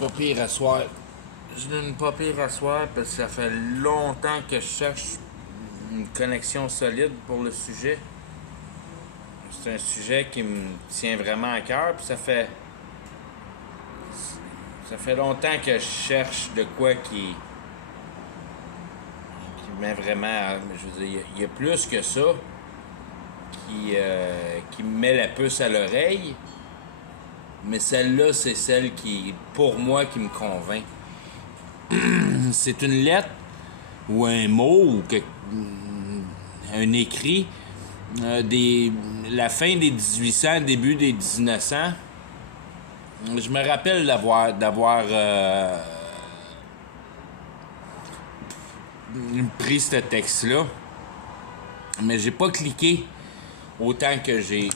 pas pire à soir. Je donne pas pire à soir parce que ça fait longtemps que je cherche une connexion solide pour le sujet. C'est un sujet qui me tient vraiment à cœur, puis ça fait longtemps que je cherche de quoi qui met vraiment, je veux dire, il y a plus que ça qui me met la puce à l'oreille, mais celle-là, c'est celle qui, pour moi, qui me convainc. C'est une lettre ou un mot ou un écrit la fin des 1800, début des 1900. Je me rappelle d'avoir pris ce texte-là, mais j'ai pas cliqué autant que j'ai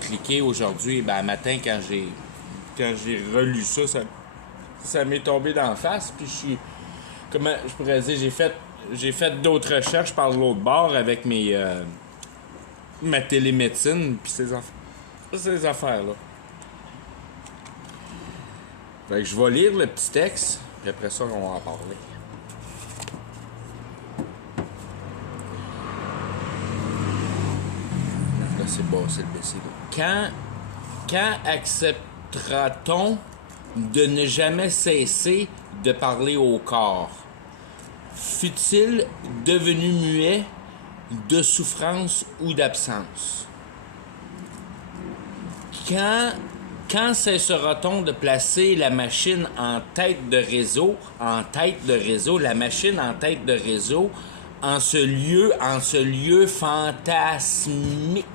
cliqué aujourd'hui. Ben, matin, quand j'ai relu ça, ça m'est tombé d'en face. Puis comment je pourrais dire, j'ai fait d'autres recherches par l'autre bord avec ma télémédecine, puis ces affaires-là. Fait que je vais lire le petit texte, puis après ça, on va en parler. Là, c'est bassé le BC, là. Quand acceptera-t-on de ne jamais cesser de parler au corps? Fut-il devenu muet de souffrance ou d'absence? Quand cessera-t-on de placer la machine en tête de réseau, la machine en tête de réseau, en ce lieu fantasmatique,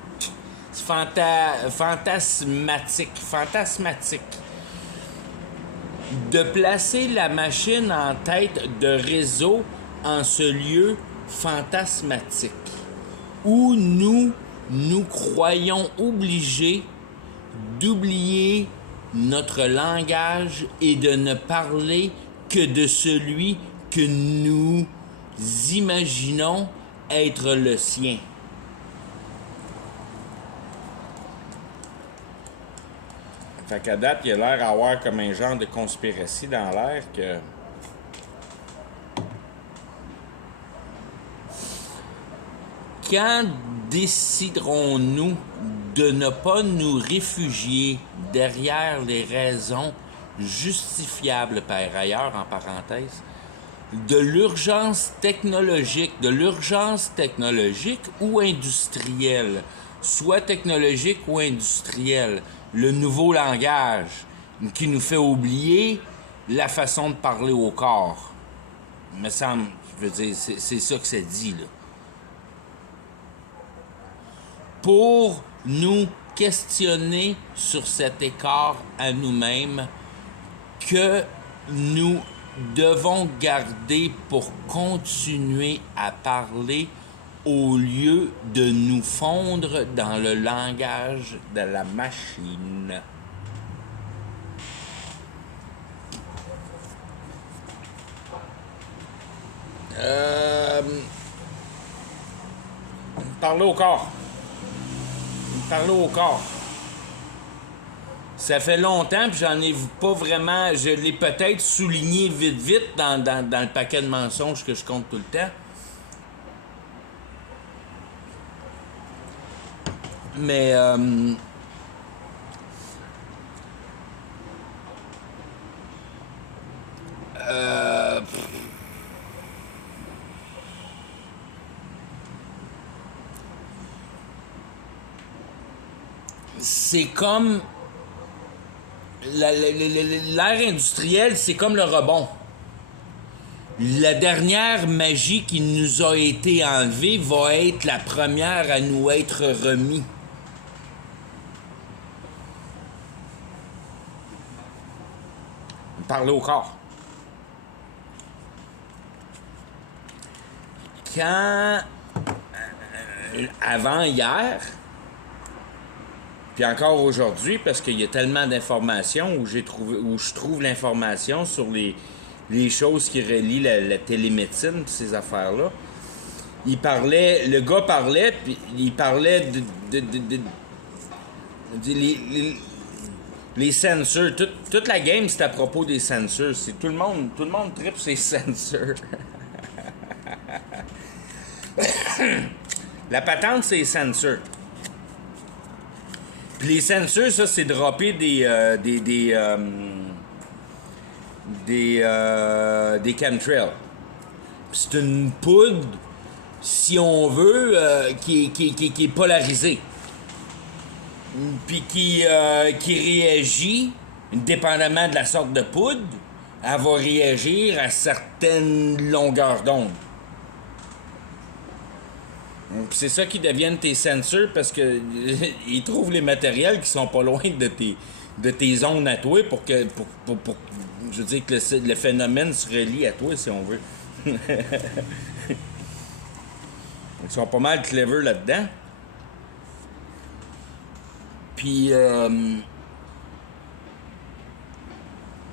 de placer la machine en tête de réseau en ce lieu fantasmatique, où nous croyons obligés d'oublier notre langage et de ne parler que de celui que nous imaginons être le sien. Fait qu'à date, il a l'air d'avoir comme un genre de conspiratie dans l'air que... Quand déciderons-nous de ne pas nous réfugier derrière les raisons justifiables par ailleurs, en parenthèse, de l'urgence technologique ou industrielle, soit technologique ou industrielle, le nouveau langage qui nous fait oublier la façon de parler au corps. Il me semble, je veux dire, c'est ça que ça dit, là. Pour nous questionner sur cet écart à nous-mêmes que nous devons garder pour continuer à parler au lieu de nous fondre dans le langage de la machine. Parler au corps. Parler au corps. Ça fait longtemps, puis j'en ai pas vraiment... Je l'ai peut-être souligné vite dans le paquet de mensonges que je compte tout le temps. Mais... c'est comme... L'ère industrielle, c'est comme le rebond. La dernière magie qui nous a été enlevée va être la première à nous être remise. Parler au corps. Quand... avant hier... Puis encore aujourd'hui, parce qu'il y a tellement d'informations où je trouve l'information sur les choses qui relient la télémédecine et ces affaires-là. Le gars parlait, puis il parlait Les sensors, toute la game, c'est à propos des sensors. C'est tout le monde tripe ses sensors. La patente, c'est les sensors. Puis les sensors, ça, c'est dropper des chemtrails. C'est une poudre, si on veut, qui est polarisée. Puis qui réagit, dépendamment de la sorte de poudre, elle va réagir à certaines longueurs d'onde. Puis c'est ça qui deviennent tes sensors parce que ils trouvent les matériels qui sont pas loin de tes ondes à toi pour que je veux dire que le phénomène se relie à toi si on veut. Ils sont pas mal clever là-dedans. Puis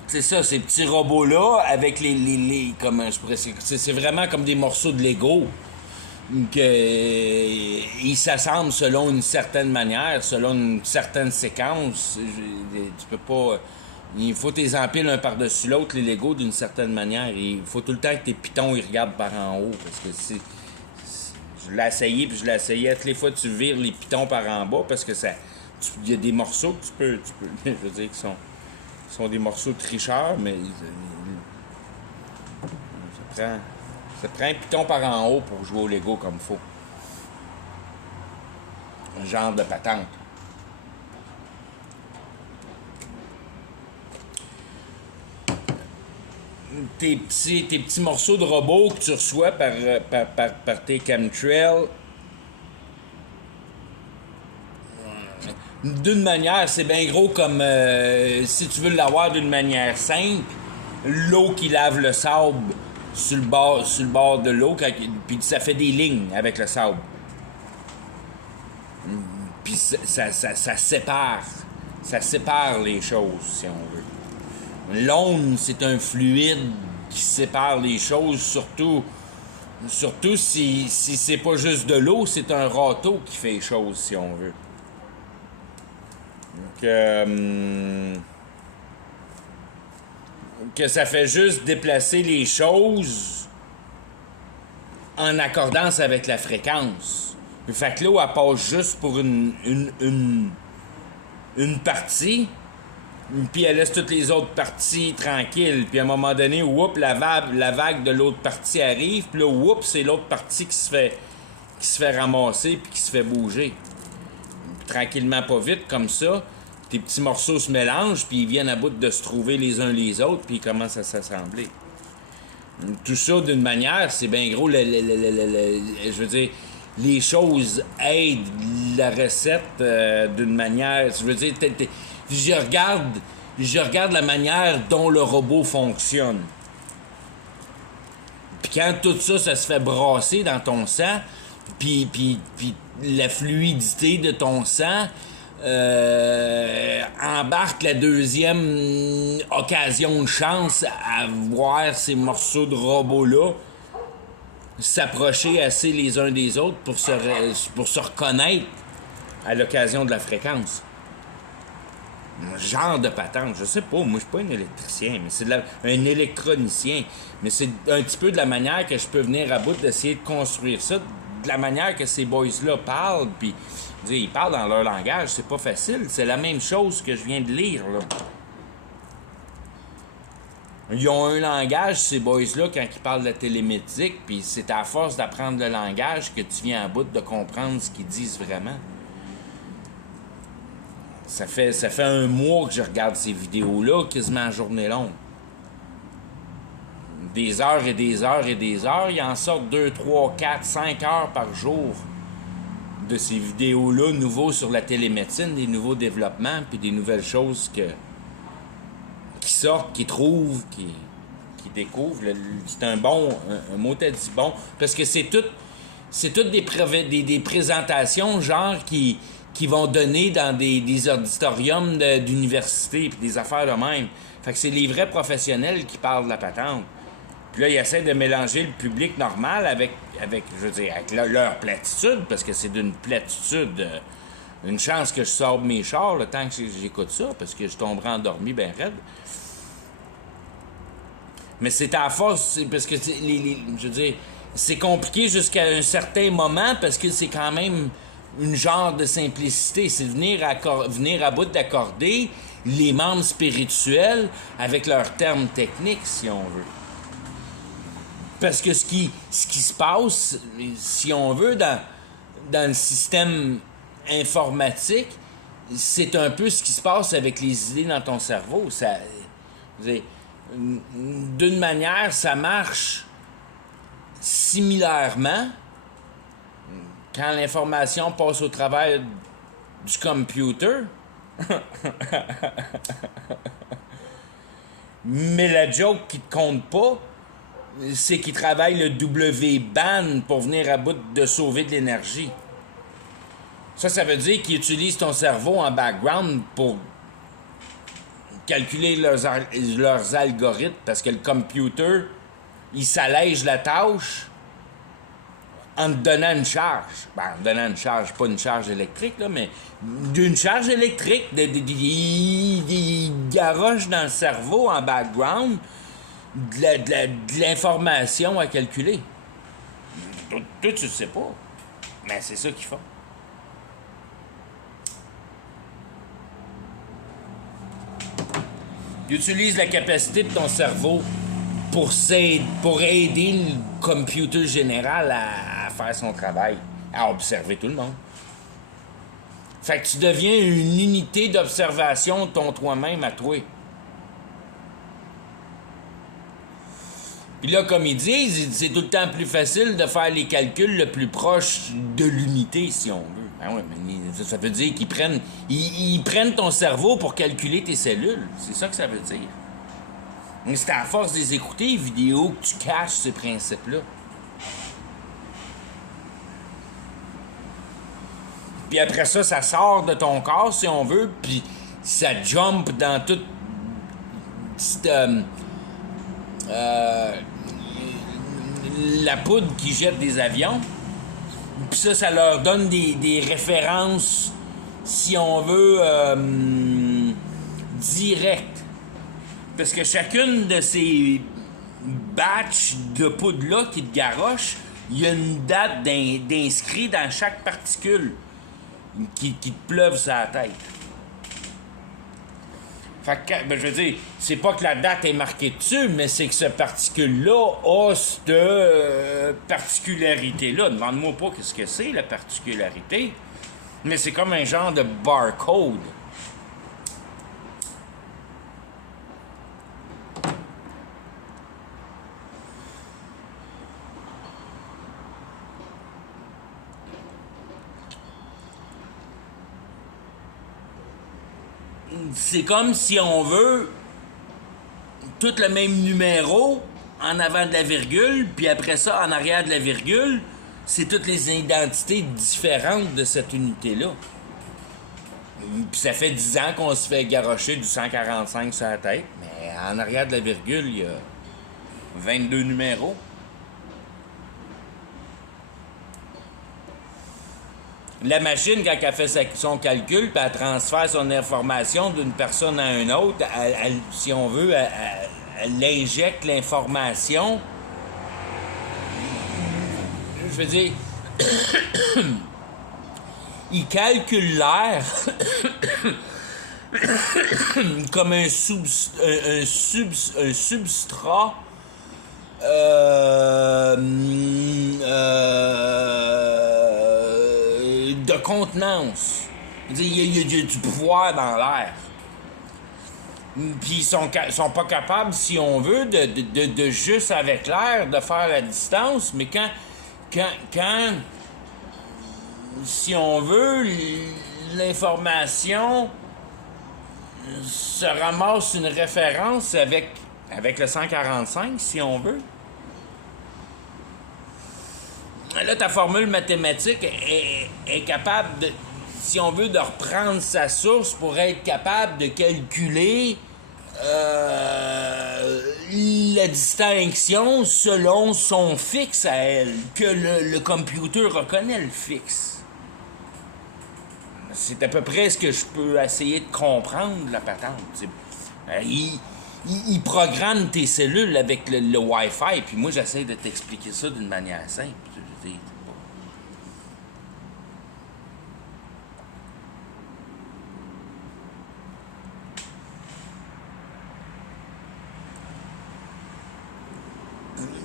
c'est ça, ces petits robots-là avec les comment je pourrais c'est vraiment comme des morceaux de Lego. Ils s'assemblent selon une certaine manière, selon une certaine séquence. Tu peux pas. Il faut tes empiles un par-dessus l'autre, les Legos, d'une certaine manière. Il faut tout le temps que tes pitons ils regardent par en haut. Parce que je l'ai essayé, puis je l'ai essayé. Toutes les fois, tu vires les pitons par en bas parce que ça. Il y a des morceaux que tu peux. Je veux dire, qui sont des morceaux tricheurs, mais. Ça prend un piton par en haut pour jouer au Lego comme il faut. Un genre de patente. Tes petits morceaux de robot que tu reçois par tes chemtrails, d'une manière, c'est bien gros comme si tu veux l'avoir d'une manière simple, l'eau qui lave le sable sur le bord de l'eau, puis ça fait des lignes avec le sable. Puis ça sépare. Ça sépare les choses, si on veut. L'onde, c'est un fluide qui sépare les choses, surtout si c'est pas juste de l'eau, c'est un râteau qui fait les choses, si on veut. Donc, que ça fait juste déplacer les choses en accordance avec la fréquence. Fait que l'eau, elle passe juste pour une partie, puis elle laisse toutes les autres parties tranquilles. Puis à un moment donné, whoop, la vague de l'autre partie arrive, puis là, whoop, c'est l'autre partie qui se fait ramasser puis qui se fait bouger. Puis, tranquillement, pas vite, comme ça, tes petits morceaux se mélangent, puis ils viennent à bout de se trouver les uns les autres, puis ils commencent à s'assembler. Tout ça, d'une manière, c'est bien gros, je veux dire, les choses aident la recette d'une manière... Je veux dire, je regarde la manière dont le robot fonctionne. Puis quand tout ça, ça se fait brasser dans ton sang, puis la fluidité de ton sang embarque la deuxième occasion de chance à voir ces morceaux de robots-là s'approcher assez les uns des autres pour se reconnaître à l'occasion de la fréquence. Genre de patente, je sais pas, moi je suis pas un électricien, mais c'est un électronicien. Mais c'est un petit peu de la manière que je peux venir à bout d'essayer de construire ça, de la manière que ces boys-là parlent, puis ils parlent dans leur langage, c'est pas facile, c'est la même chose que je viens de lire, là. Ils ont un langage, ces boys-là, quand ils parlent de la télémétique, puis c'est à force d'apprendre le langage que tu viens à bout de comprendre ce qu'ils disent vraiment. Ça fait un mois que je regarde ces vidéos-là, quasiment à journée longue. Des heures et des heures et des heures, ils en sortent 2, 3, 4, 5 heures par jour de ces vidéos-là, nouveaux sur la télémédecine, des nouveaux développements, puis des nouvelles choses qui sortent, qui trouvent, qui découvrent. C'est un mot t'as dit bon, parce que c'est toutes des présentations genre qui vont donner dans des auditoriums d'université puis des affaires de même. Fait que c'est les vrais professionnels qui parlent de la patente. Puis là, ils essaient de mélanger le public normal avec je veux dire, avec leur platitude, parce que c'est d'une platitude Une chance que je sorte mes chars le temps que j'écoute ça, parce que je tomberais endormi ben raide. Mais c'est à force, parce que je veux dire, c'est compliqué jusqu'à un certain moment, parce que c'est quand même une genre de simplicité. C'est venir à bout d'accorder les membres spirituels avec leurs termes techniques, si on veut. Parce que ce qui se passe, si on veut, dans le système informatique, c'est un peu ce qui se passe avec les idées dans ton cerveau. Ça, d'une manière, ça marche similairement quand l'information passe au travers du computer. Mais la joke qui te compte pas, c'est qu'il travaille le W-band pour venir à bout de sauver de l'énergie. Ça veut dire qu'ils utilisent ton cerveau en background pour calculer leurs algorithmes, parce que le computer, il s'allège la tâche en te donnant une charge. Ben, en te donnant une charge, pas une charge électrique, là, mais d'une charge électrique. Il garoche dans le cerveau en background de l'information à calculer. Toi, tu le sais pas. Mais c'est ça qu'ils font. Ils utilisent la capacité de ton cerveau pour aider le computer général à faire son travail, à observer tout le monde. Fait que tu deviens une unité d'observation de ton toi-même à toi. Puis là, comme ils disent, c'est tout le temps plus facile de faire les calculs le plus proche de l'unité, si on veut. Ben ouais, mais ça veut dire qu'ils prennent ton cerveau pour calculer tes cellules. C'est ça que ça veut dire. Mais c'est à force de les écouter, les vidéos, que tu caches ces principes-là. Puis après ça, ça sort de ton corps, si on veut, puis ça jump dans toute la poudre qui jette des avions. Puis ça leur donne des références, si on veut, directes. Parce que chacune de ces batchs de poudre-là qui te garochent, il y a une date d'inscrit dans chaque particule qui te pleuve sur la tête. Fait que, ben, je veux dire, c'est pas que la date est marquée dessus, mais c'est que ce particule-là a cette particularité-là. Demande-moi pas qu'est-ce que c'est, la particularité, mais c'est comme un genre de barcode. C'est comme si on veut tout le même numéro en avant de la virgule, puis après ça, en arrière de la virgule, c'est toutes les identités différentes de cette unité-là. Puis ça fait 10 ans qu'on se fait garrocher du 145 sur la tête, mais en arrière de la virgule, il y a 22 numéros. La machine, quand elle fait son calcul, puis elle transfère son information d'une personne à une autre, si on veut, elle injecte l'information. Je veux dire, il calcule l'air comme un substrat de contenance. Il y a du pouvoir dans l'air. Puis ils sont pas capables, si on veut, de juste avec l'air, de faire la distance, mais quand si on veut, l'information se ramasse une référence avec le 145, si on veut. Là, ta formule mathématique est capable de, si on veut, de reprendre sa source pour être capable de calculer la distinction selon son fixe à elle, que le computer reconnaît le fixe. C'est à peu près ce que je peux essayer de comprendre, la patente. Il programme tes cellules avec le Wi-Fi, puis moi, j'essaie de t'expliquer ça d'une manière simple. Je veux dire,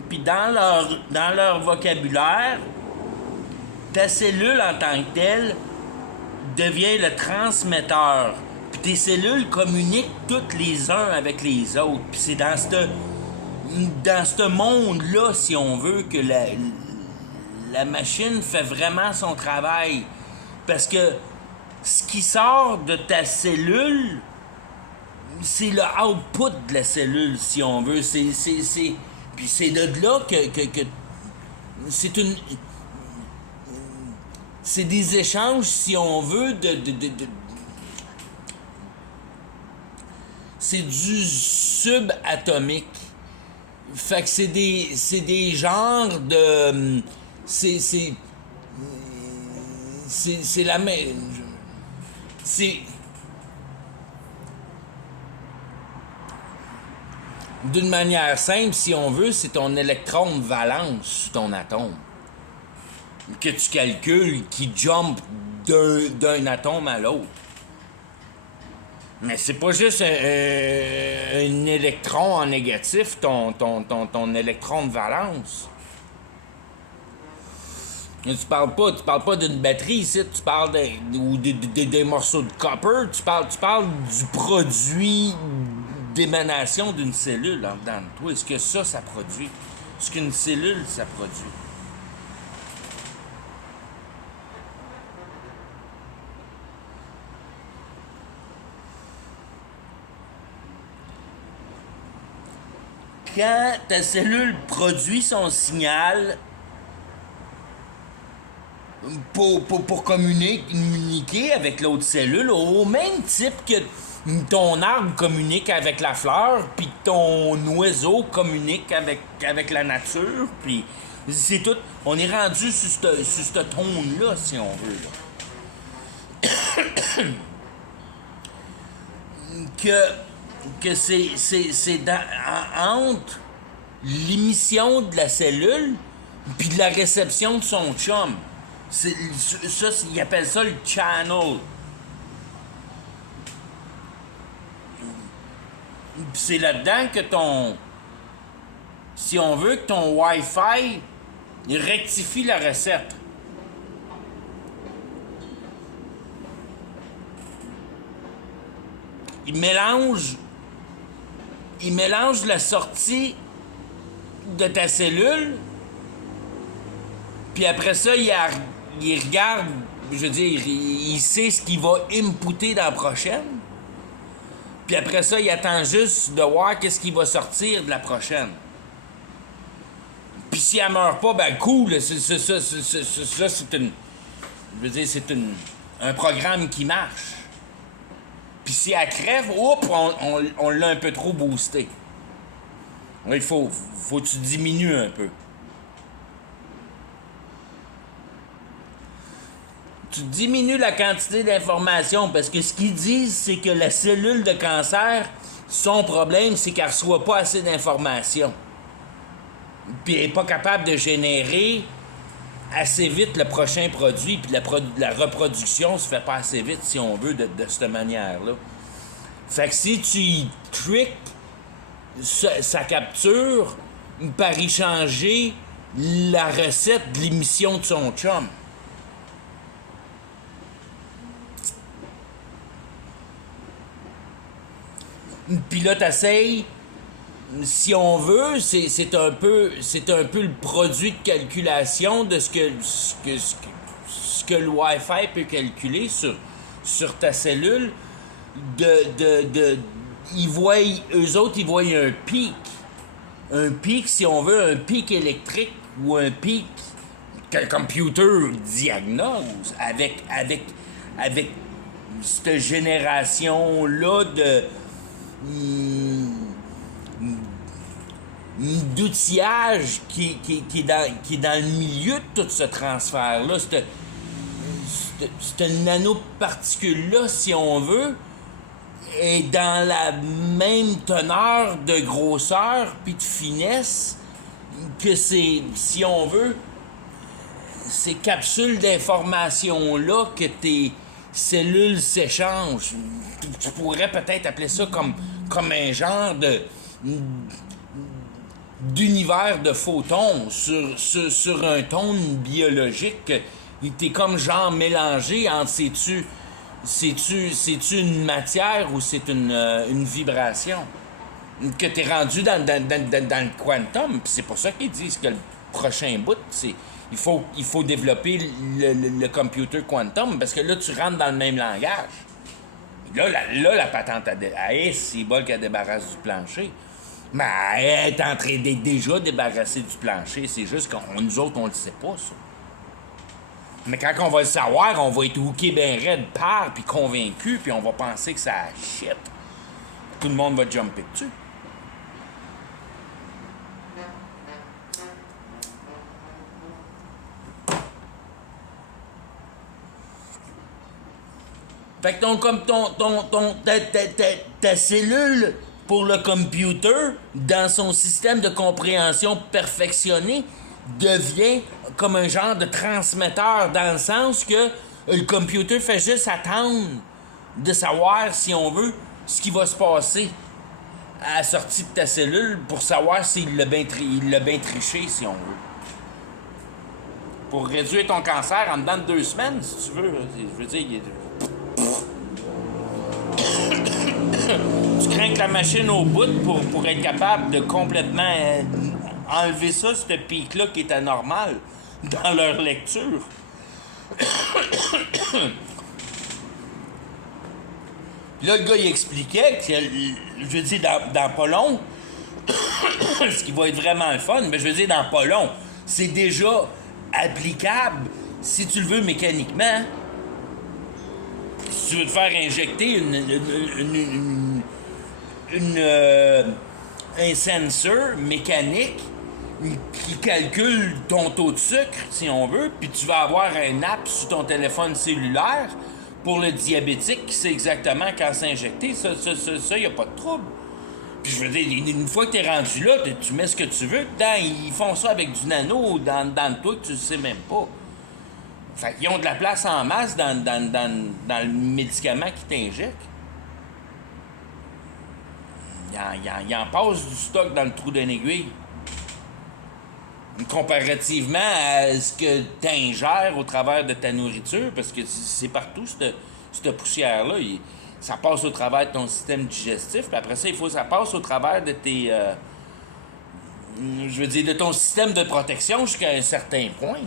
puis dans leur vocabulaire, ta cellule en tant que telle devient le transmetteur. Puis tes cellules communiquent toutes les uns avec les autres. Puis c'est dans ce monde-là, si on veut, que la machine fait vraiment son travail. Parce que ce qui sort de ta cellule, c'est le output de la cellule, si on veut. Puis c'est de là que c'est des échanges, si on veut, c'est du subatomique. Fait que c'est des genres de... C'est la même... C'est... D'une manière simple, si on veut, c'est ton électron de valence sur ton atome que tu calcules, qui jump d'un atome à l'autre. Mais c'est pas juste un électron en négatif, ton électron de valence. Tu parles pas d'une batterie ici, tu parles des morceaux de copper, tu parles du produit d'émanation d'une cellule en dedans de toi. Est-ce que ça produit? Est-ce qu'une cellule, ça produit? Quand ta cellule produit son signal pour communiquer avec l'autre cellule, au même type que ton arbre communique avec la fleur, puis ton oiseau communique avec la nature, puis c'est tout. On est rendu sur ce ton-là, si on veut. Que c'est entre l'émission de la cellule puis de la réception de son chum. Ils appellent ça le channel. Puis c'est là-dedans que si on veut, que ton Wi-Fi rectifie la recette. Il mélange la sortie de ta cellule, puis après ça, il regarde, je veux dire, il sait ce qu'il va inputer dans la prochaine, puis après ça, il attend juste de voir qu'est-ce qui va sortir de la prochaine. Puis si elle meurt pas, ben cool, ça c'est une... Je veux dire, c'est un programme qui marche. Puis si elle crève, on l'a un peu trop boosté. Il faut que tu diminues un peu. Tu diminues la quantité d'informations parce que ce qu'ils disent, c'est que la cellule de cancer, son problème, c'est qu'elle ne reçoit pas assez d'informations. Puis elle n'est pas capable de générer assez vite le prochain produit, puis la reproduction se fait pas assez vite, si on veut, de cette manière-là. Fait que si tu y tricks sa capture par y changer la recette de l'émission de son chum. Puis là, t'essayes, si on veut, c'est un peu le produit de calculation de ce que le Wi-Fi peut calculer sur ta cellule. Eux autres, ils voient un pic. Un pic, si on veut, un pic électrique ou un pic qu'un computer diagnose avec cette génération-là d'outillage qui est dans le milieu de tout ce transfert-là. cette nanoparticule-là, si on veut, est dans la même teneur de grosseur puis de finesse que si on veut, ces capsules d'information-là que tes cellules s'échangent. Tu pourrais peut-être appeler ça comme un genre d'univers de photons sur un ton biologique. T'es comme genre mélangé entre c'est-tu une matière ou c'est une vibration? Que t'es rendu dans le quantum. Puis c'est pour ça qu'ils disent que le prochain bout, c'est il faut développer le computer quantum, parce que là, tu rentres dans le même langage. Là, la patente, c'est bol qu'elle débarrasse du plancher. Mais elle est en train d'être déjà débarrassée du plancher. C'est juste que nous autres, on le sait pas, ça. Mais quand on va le savoir, on va être hooké ben raide par, puis convaincu, puis on va penser que ça a shit. Tout le monde va jumper dessus. Fait que ta cellule pour le computer, dans son système de compréhension perfectionné, devient comme un genre de transmetteur, dans le sens que le computer fait juste attendre de savoir, si on veut, ce qui va se passer à la sortie de ta cellule pour savoir s'il l'a bien triché, si on veut. Pour réduire ton cancer en dedans de 2 semaines, si tu veux. Je veux dire, tu crains la machine au bout pour être capable de complètement enlever ça, ce pic-là qui est anormal dans leur lecture. Puis là, le gars, il expliquait que, je veux dire, dans pas long, ce qui va être vraiment le fun, mais je veux dire, dans pas long, c'est déjà applicable, si tu le veux mécaniquement. Si tu veux te faire injecter un sensor mécanique qui calcule ton taux de sucre, si on veut, puis tu vas avoir un app sur ton téléphone cellulaire pour le diabétique qui sait exactement quand s'injecter. Ça, y a pas de trouble. Puis je veux dire, une fois que t'es rendu là, tu mets ce que tu veux dedans. Ils font ça avec du nano dans le toi que tu le sais même pas. Fait qu'ils ont de la place en masse dans le médicament qui t'injecte. Il en passe du stock dans le trou d'une aiguille. Comparativement à ce que tu ingères au travers de ta nourriture, parce que c'est partout, cette poussière-là. Ça passe au travers de ton système digestif, puis après ça, ça passe au travers de tes... je veux dire, de ton système de protection jusqu'à un certain point.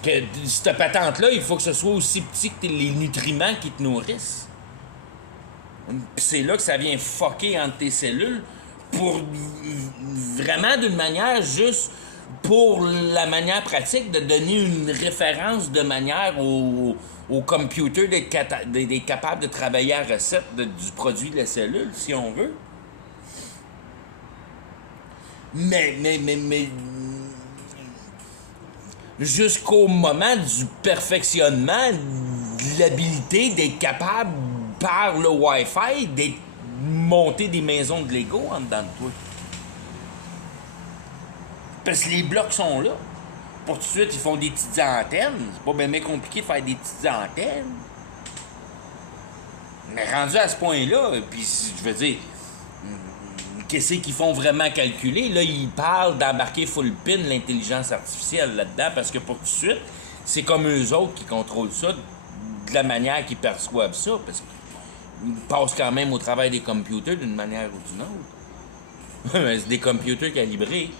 Que cette patente-là, il faut que ce soit aussi petit que les nutriments qui te nourrissent. Puis c'est là que ça vient fucker entre tes cellules pour vraiment d'une manière juste pour la manière pratique de donner une référence de manière au computer d'être capable de travailler à recette du produit de la cellule, si on veut. Mais jusqu'au moment du perfectionnement de l'habilité d'être capable, par le Wi-Fi, d'être monter des maisons de Lego en dedans de toi. Parce que les blocs sont là. Pour tout de suite, ils font des petites antennes. C'est pas bien compliqué de faire des petites antennes. Mais rendu à ce point-là, puis je veux dire, qu'est-ce qu'ils font vraiment calculer? Là, ils parlent d'embarquer full pin l'intelligence artificielle là-dedans, parce que pour tout de suite, c'est comme eux autres qui contrôlent ça de la manière qu'ils perçoivent ça, parce qu'ils passent quand même au travail des computers d'une manière ou d'une autre. Mais c'est des computers calibrés.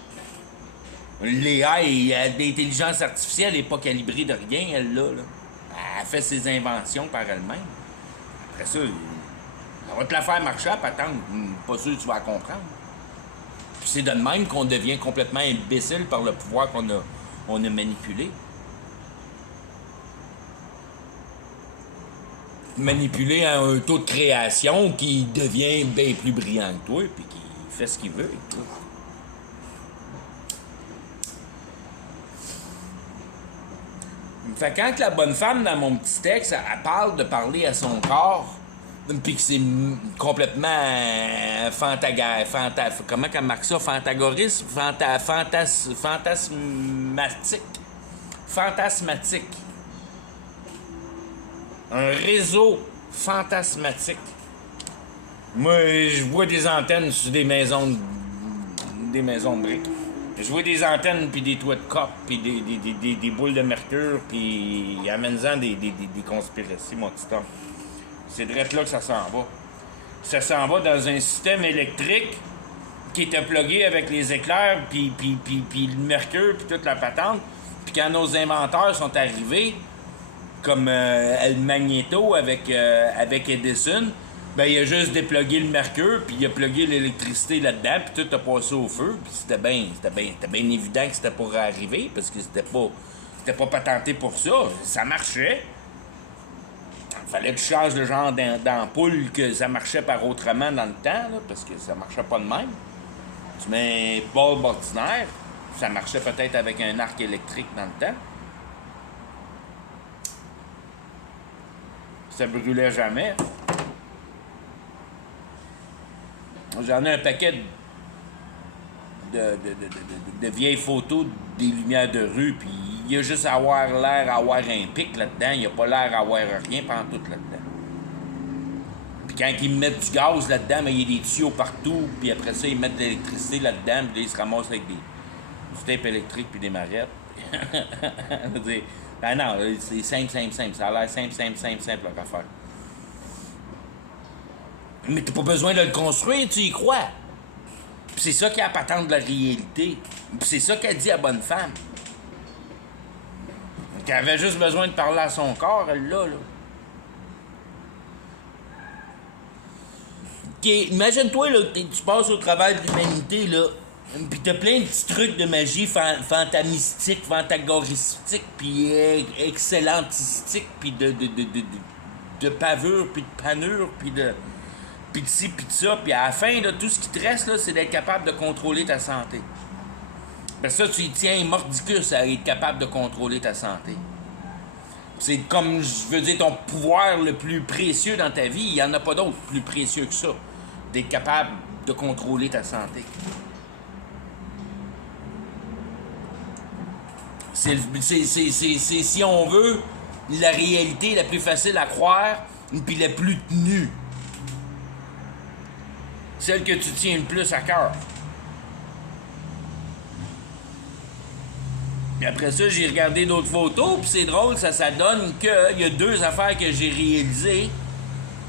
L'AI, l'intelligence artificielle n'est pas calibrée de rien, elle là. Elle fait ses inventions par elle-même. Après ça, on va te la faire marcher à patente. Pas sûr que tu vas la comprendre. Puis c'est de même qu'on devient complètement imbécile par le pouvoir qu'on a manipulé. Manipulé à un taux de création qui devient bien plus brillant que toi, puis qui fait ce qu'il veut. Écoute. Fait que quand la bonne femme, dans mon petit texte, elle parle de parler à son corps, puis que c'est complètement comment qu'elle marque ça? Fantagorisme? Fantasmatique. Fantasmatique. Un réseau fantasmatique. Moi, je vois des antennes sur des maisons de briques. Je vois des antennes, puis des toits de cope, puis des boules de mercure, puis amène-en des conspiracies, mon petit homme. C'est direct là que ça s'en va. Ça s'en va dans un système électrique qui était plugué avec les éclairs, puis le mercure, puis toute la patente. Puis quand nos inventeurs sont arrivés, comme El Magneto avec Edison, ben il a juste déplugué le mercure, puis il a plugué l'électricité là-dedans, puis tout a passé au feu, puis c'était bien évident que c'était pour arriver, parce que c'était pas patenté pour ça. Ça marchait. Fallait que tu changes le genre d'ampoule que ça marchait par autrement dans le temps, là, parce que ça marchait pas de même. Tu mets un bulbe ordinaire, ça marchait peut-être avec un arc électrique dans le temps. Ça brûlait jamais. J'en ai un paquet de vieilles photos des lumières de rue, puis il y a juste l'air avoir un pic là-dedans, il n'y a pas l'air avoir rien pantoute là-dedans. Puis quand ils mettent du gaz là-dedans, mais il y a des tuyaux partout, puis après ça, ils mettent de l'électricité là-dedans, puis là, ils se ramassent avec du tape électrique puis des marettes. Je veux dire, ben non, c'est simple. Ça a l'air simple leur affaire. Mais t'as pas besoin de le construire, tu y crois. Puis c'est ça qui est la patente de la réalité. Puis c'est ça qu'elle dit à bonne femme. Qu'elle avait juste besoin de parler à son corps, elle là. Okay, imagine-toi, là, tu passes au travers de l'humanité, là, pis t'as plein de petits trucs de magie fantamistique, fantagoristique, pis excellentistique, pis de pavure, pis de panure, pis de ci, pis de ça, pis à la fin, là, tout ce qui te reste, là, c'est d'être capable de contrôler ta santé. Ben ça, tu y tiens mordicus à être capable de contrôler ta santé. C'est comme, je veux dire, ton pouvoir le plus précieux dans ta vie, il n'y en a pas d'autre plus précieux que ça, d'être capable de contrôler ta santé. C'est, si on veut, la réalité la plus facile à croire, puis la plus tenue. Celle que tu tiens le plus à cœur. Puis après ça, j'ai regardé d'autres photos, puis c'est drôle, ça donne qu'il y a deux affaires que j'ai réalisées.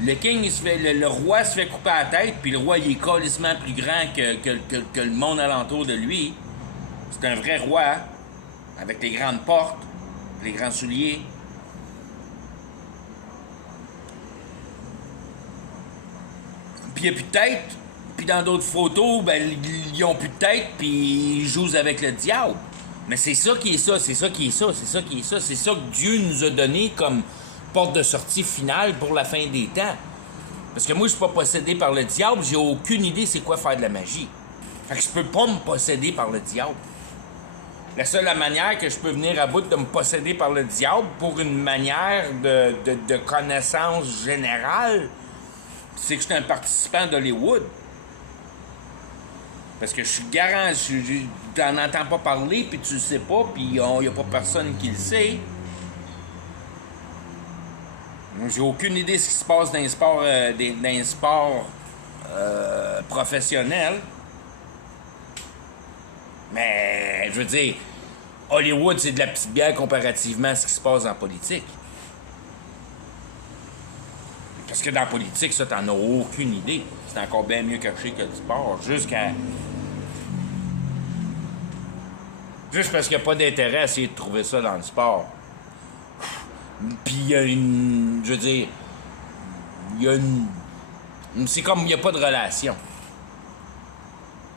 Le king, le roi se fait couper la tête, puis le roi, il est calissement plus grand que le monde alentour de lui. C'est un vrai roi, avec les grandes portes, les grands souliers. Puis il n'y a plus de tête. Puis dans d'autres photos, ben, ils ont plus de tête, puis ils jouent avec le diable. Mais c'est ça qui est ça, c'est ça que Dieu nous a donné comme porte de sortie finale pour la fin des temps. Parce que moi, je suis pas possédé par le diable, j'ai aucune idée c'est quoi faire de la magie. Fait que je peux pas me posséder par le diable. La seule manière que je peux venir à bout de me posséder par le diable pour une manière de connaissance générale, c'est que je suis un participant d'Hollywood. Parce que je suis garant, t'en entends pas parler, puis tu le sais pas, puis il n'y a pas personne qui le sait. J'ai aucune idée de ce qui se passe dans les sports professionnels. Mais, je veux dire, Hollywood, c'est de la petite bière comparativement à ce qui se passe en politique. Parce que dans la politique, ça, t'en as aucune idée. C'est encore bien mieux caché que le sport. Juste parce qu'il n'y a pas d'intérêt à essayer de trouver ça dans le sport. Puis il y a une... Je veux dire... Il y a une... C'est comme il n'y a pas de relation.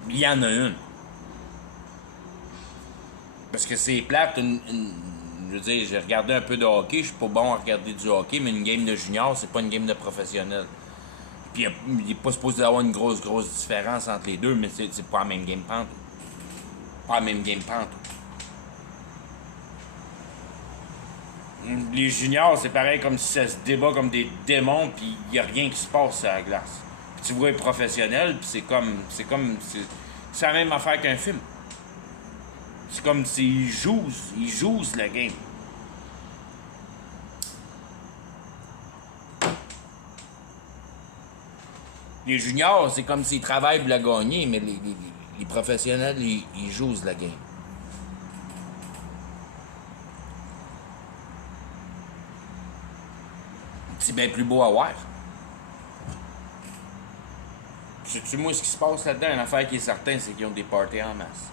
Il y en a une. Parce que c'est plate, je veux dire, j'ai regardé un peu de hockey, je suis pas bon à regarder du hockey, mais une game de junior, c'est pas une game de professionnel. Puis il n'est pas supposé avoir une grosse différence entre les deux, mais c'est pas la même game pantoute. Pas la même game pantoute. Les juniors, c'est pareil comme si ça se débat comme des démons, puis il n'y a rien qui se passe à la glace. Puis tu vois les professionnels, puis c'est la même affaire qu'un film. C'est comme s'ils jouent la game. Les juniors, c'est comme s'ils travaillent pour la gagner, mais les professionnels, ils jouent la game. C'est bien plus beau à voir. Sais-tu, moi, ce qui se passe là-dedans, une affaire qui est certaine, c'est qu'ils ont des parties en masse.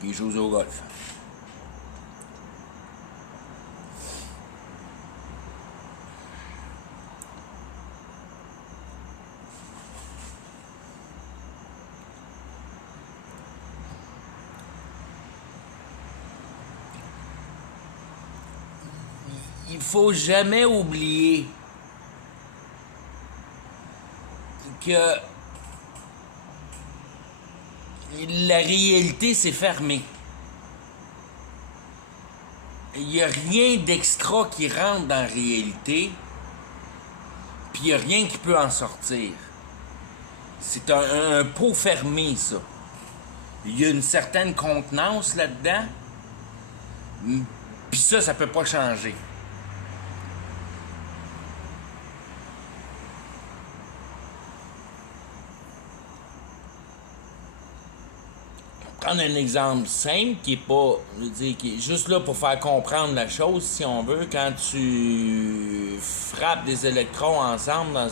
Puis ils jouent au golf. Il faut jamais oublier que la réalité, c'est fermé. Il n'y a rien d'extra qui rentre dans la réalité, puis il n'y a rien qui peut en sortir. C'est un pot fermé, ça. Il y a une certaine contenance là-dedans, puis ça peut pas changer. Prendre un exemple simple qui est pas, je veux dire, qui est juste là pour faire comprendre la chose, si on veut, quand tu frappes des électrons ensemble dans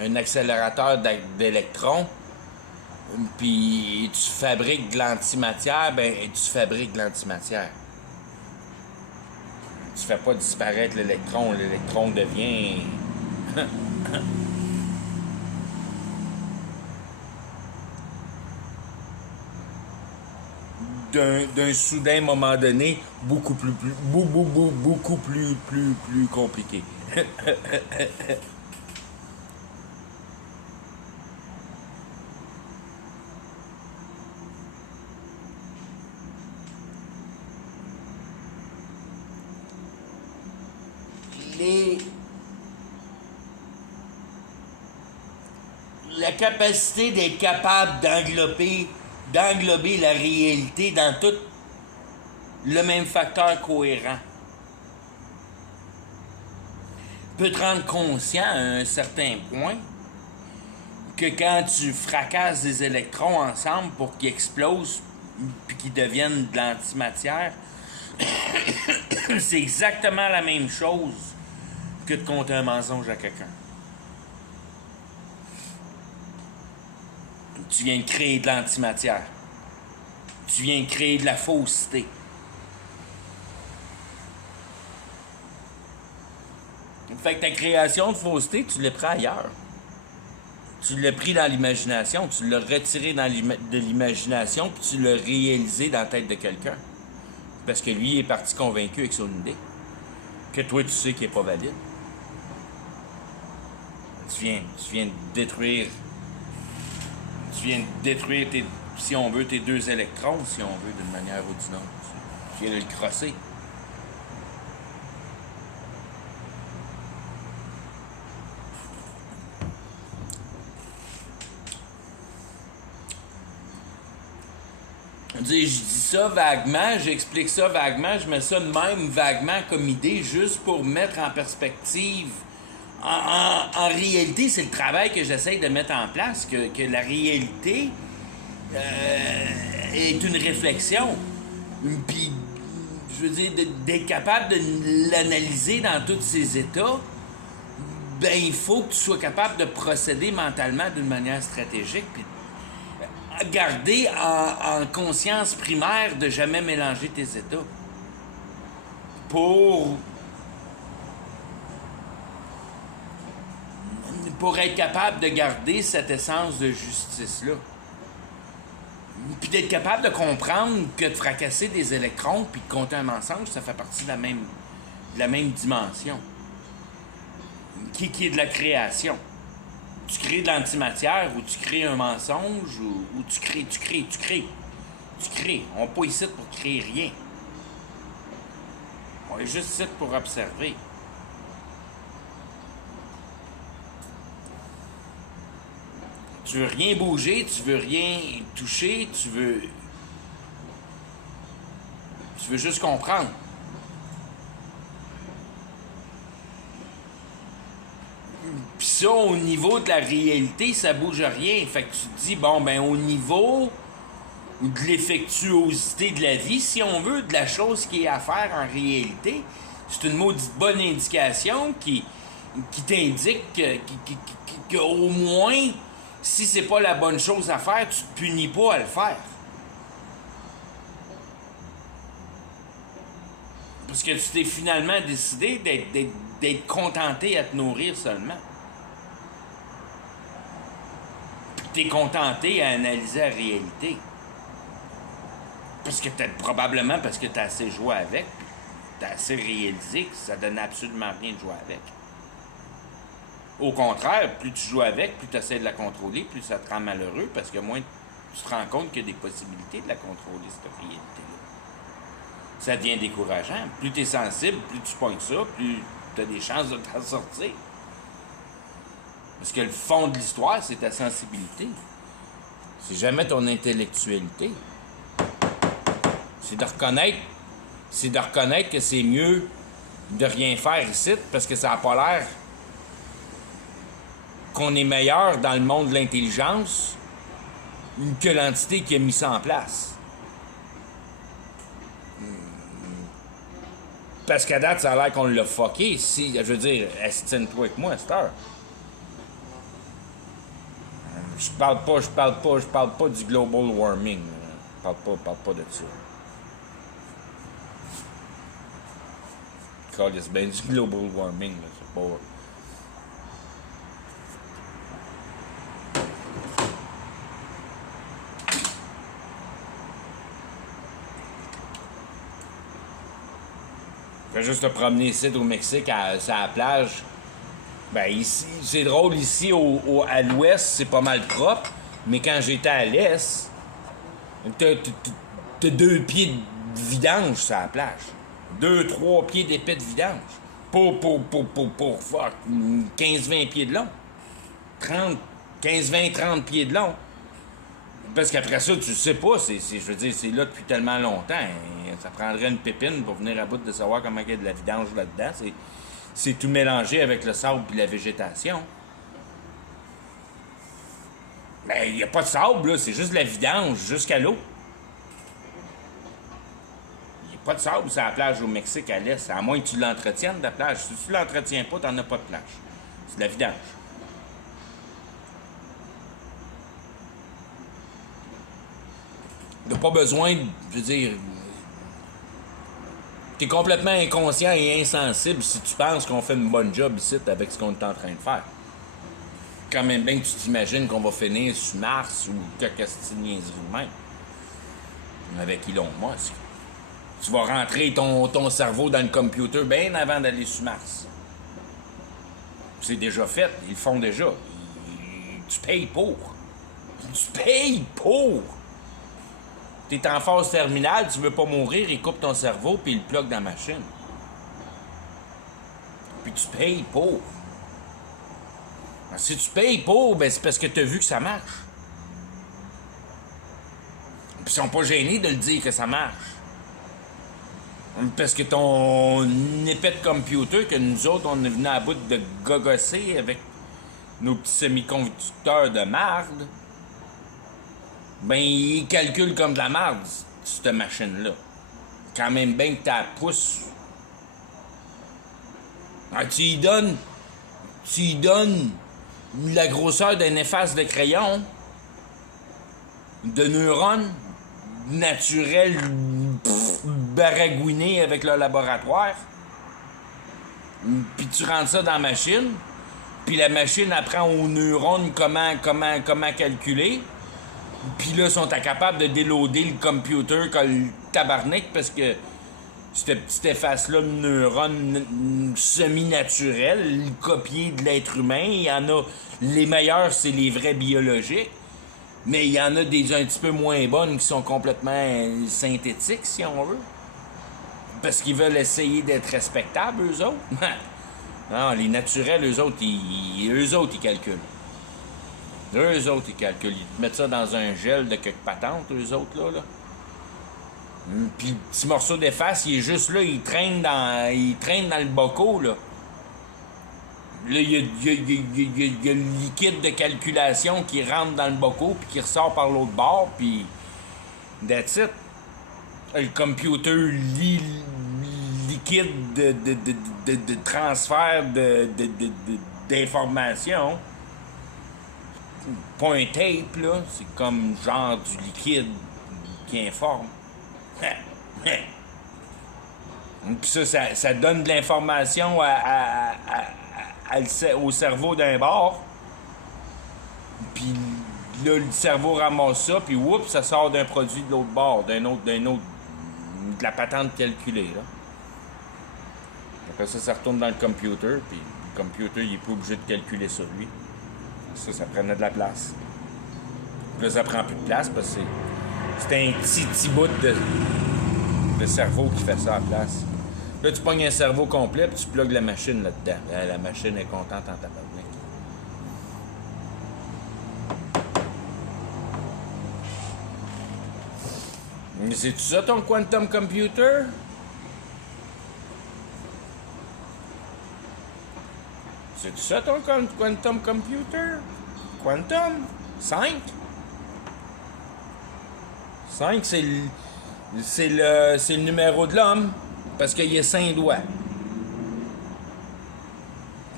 un accélérateur d'électrons, puis tu fabriques de l'antimatière, ben tu fabriques de l'antimatière. Tu fais pas disparaître l'électron devient d'un soudain moment donné beaucoup plus compliqué. La capacité d'être capable d'englober la réalité dans tout le même facteur cohérent peut te rendre conscient à un certain point que quand tu fracasses des électrons ensemble pour qu'ils explosent puis qu'ils deviennent de l'antimatière, c'est exactement la même chose que de conter un mensonge à quelqu'un. Tu viens de créer de l'antimatière. Tu viens de créer de la fausseté. Fait que ta création de fausseté, tu l'as pris ailleurs. Tu l'as pris dans l'imagination, tu l'as retiré de l'imagination, puis tu l'as réalisé dans la tête de quelqu'un. Parce que lui, il est parti convaincu avec son idée. Que toi, tu sais qu'il n'est pas valide. Tu viens de détruire... Tu viens de détruire, si on veut, tes deux électrons, si on veut, d'une manière ou d'une autre. Tu viens de le crosser. Je dis ça vaguement, j'explique ça vaguement, je mets ça de même vaguement comme idée, juste pour mettre en perspective. En réalité, c'est le travail que j'essaie de mettre en place, que la réalité est une réflexion. Puis, je veux dire, d'être capable de l'analyser dans tous ses états, ben il faut que tu sois capable de procéder mentalement d'une manière stratégique, puis garder en conscience primaire de jamais mélanger tes états. Pour être capable de garder cette essence de justice-là. Puis d'être capable de comprendre que de fracasser des électrons puis de compter un mensonge, ça fait partie de la même dimension. Qui est de la création. tu crées de l'antimatière, ou tu crées un mensonge, ou tu crées. Tu crées. On n'est pas ici pour créer rien. On est juste ici pour observer. Tu veux rien bouger, tu veux rien toucher, tu veux juste comprendre. Puis ça, au niveau de la réalité, ça bouge rien. Fait que tu te dis, bon, ben au niveau de l'effectuosité de la vie, si on veut, de la chose qui est à faire en réalité, c'est une maudite bonne indication qui t'indique qu'au moins, si c'est pas la bonne chose à faire, tu te punis pas à le faire. Parce que tu t'es finalement décidé d'être contenté à te nourrir seulement. Puis t'es contenté à analyser la réalité. Parce que probablement parce que t'as assez joué avec, t'as assez réalisé que ça donne absolument rien de jouer avec. Au contraire, plus tu joues avec, plus tu essaies de la contrôler, plus ça te rend malheureux parce que moins tu te rends compte qu'il y a des possibilités de la contrôler, cette réalité-là. Ça devient décourageant. Plus tu es sensible, plus tu pognes ça, plus tu as des chances de t'en sortir. Parce que le fond de l'histoire, c'est ta sensibilité. C'est jamais ton intellectualité. C'est de reconnaître que c'est mieux de rien faire ici parce que ça n'a pas l'air qu'on est meilleur dans le monde de l'intelligence que l'entité qui a mis ça en place. Parce qu'à date, ça a l'air qu'on l'a fucké. Si, je veux dire, estime-toi avec moi à cette heure. Je parle pas du global warming. Je parle pas de ça. C'est bien du global warming, là. C'est pas... Fais juste te promener ici au Mexique, à la plage. Ben ici, c'est drôle, ici à l'ouest, c'est pas mal propre. Mais quand j'étais à l'est, t'as 2 pieds de vidange sur la plage. 2-3 pieds d'épais de vidange. Pour fuck, 15-20 pieds de long. 15-20-30 pieds de long. Parce qu'après ça, tu sais pas, je veux dire, c'est là depuis tellement longtemps. Ça prendrait une pépine pour venir à bout de savoir comment il y a de la vidange là-dedans. C'est tout mélangé avec le sable et la végétation. Mais il n'y a pas de sable, là, c'est juste de la vidange jusqu'à l'eau. Il n'y a pas de sable sur la plage au Mexique à l'est, à moins que tu l'entretiennes, la plage. Si tu l'entretiens pas, t'en as pas de plage. C'est de la vidange. T'as pas besoin, je veux dire... T'es complètement inconscient et insensible si tu penses qu'on fait une bonne job ici avec ce qu'on est en train de faire. Quand même bien que tu t'imagines qu'on va finir sur Mars ou quelque niaiserie même. Avec Elon Musk. Tu vas rentrer ton cerveau dans le computer bien avant d'aller sur Mars. C'est déjà fait, ils le font déjà. Tu payes pour. Tu payes pour! T'es en phase terminale, tu veux pas mourir, il coupe ton cerveau puis il le plug dans la machine. Puis tu payes pour. Alors, si tu payes pour, ben c'est parce que t'as vu que ça marche. Puis ils sont pas gênés de le dire que ça marche. Parce que ton épée de computer, que nous autres, on est venus à bout de gogosser avec nos petits semi-conducteurs de marde, ben, il calcule comme de la merde, cette machine-là. Quand même bien que t'as pousse. Alors, tu y donnes la grosseur d'un efface de crayon, de neurones naturels baragouinés avec le laboratoire, puis tu rentres ça dans la machine, puis la machine apprend aux neurones comment calculer. Puis là, ils sont incapables de déloader le computer comme le tabarnak parce que cette petite efface-là de neurones semi-naturels, copiés de l'être humain. Il y en a, les meilleurs, c'est les vrais biologiques. Mais il y en a des un petit peu moins bonnes qui sont complètement synthétiques, si on veut. Parce qu'ils veulent essayer d'être respectables, eux autres. Non, les naturels, eux autres, ils calculent. Eux autres, ils calculent. Ils te mettent ça dans un gel de quelques patentes, eux autres, là. Puis le petit morceau d'efface, il est juste là, il traîne dans le boco, là. Là, il y a le liquide de calculation qui rentre dans le boco, puis qui ressort par l'autre bord, puis that's it. Le computer lit liquide de transfert d'informations. Pas un tape, là. C'est comme genre du liquide qui informe. Puis ça donne de l'information au cerveau d'un bord. Puis là, le cerveau ramasse ça, puis oups, ça sort d'un produit de l'autre bord, d'un autre, de la patente calculée, là. Après ça retourne dans le computer, puis le computer, il est pas obligé de calculer ça, lui. Ça prenait de la place. Puis là, ça prend plus de place, parce que c'est un petit bout de cerveau qui fait ça à la place. Là, tu pognes un cerveau complet, puis tu plugues la machine là-dedans. La machine est contente en tabarnak. Mais c'est-tu ça ton quantum computer? C'est-tu ça ton quantum computer? Quantum? 5? 5, c'est le numéro de l'homme, parce qu'il y a 5 doigts.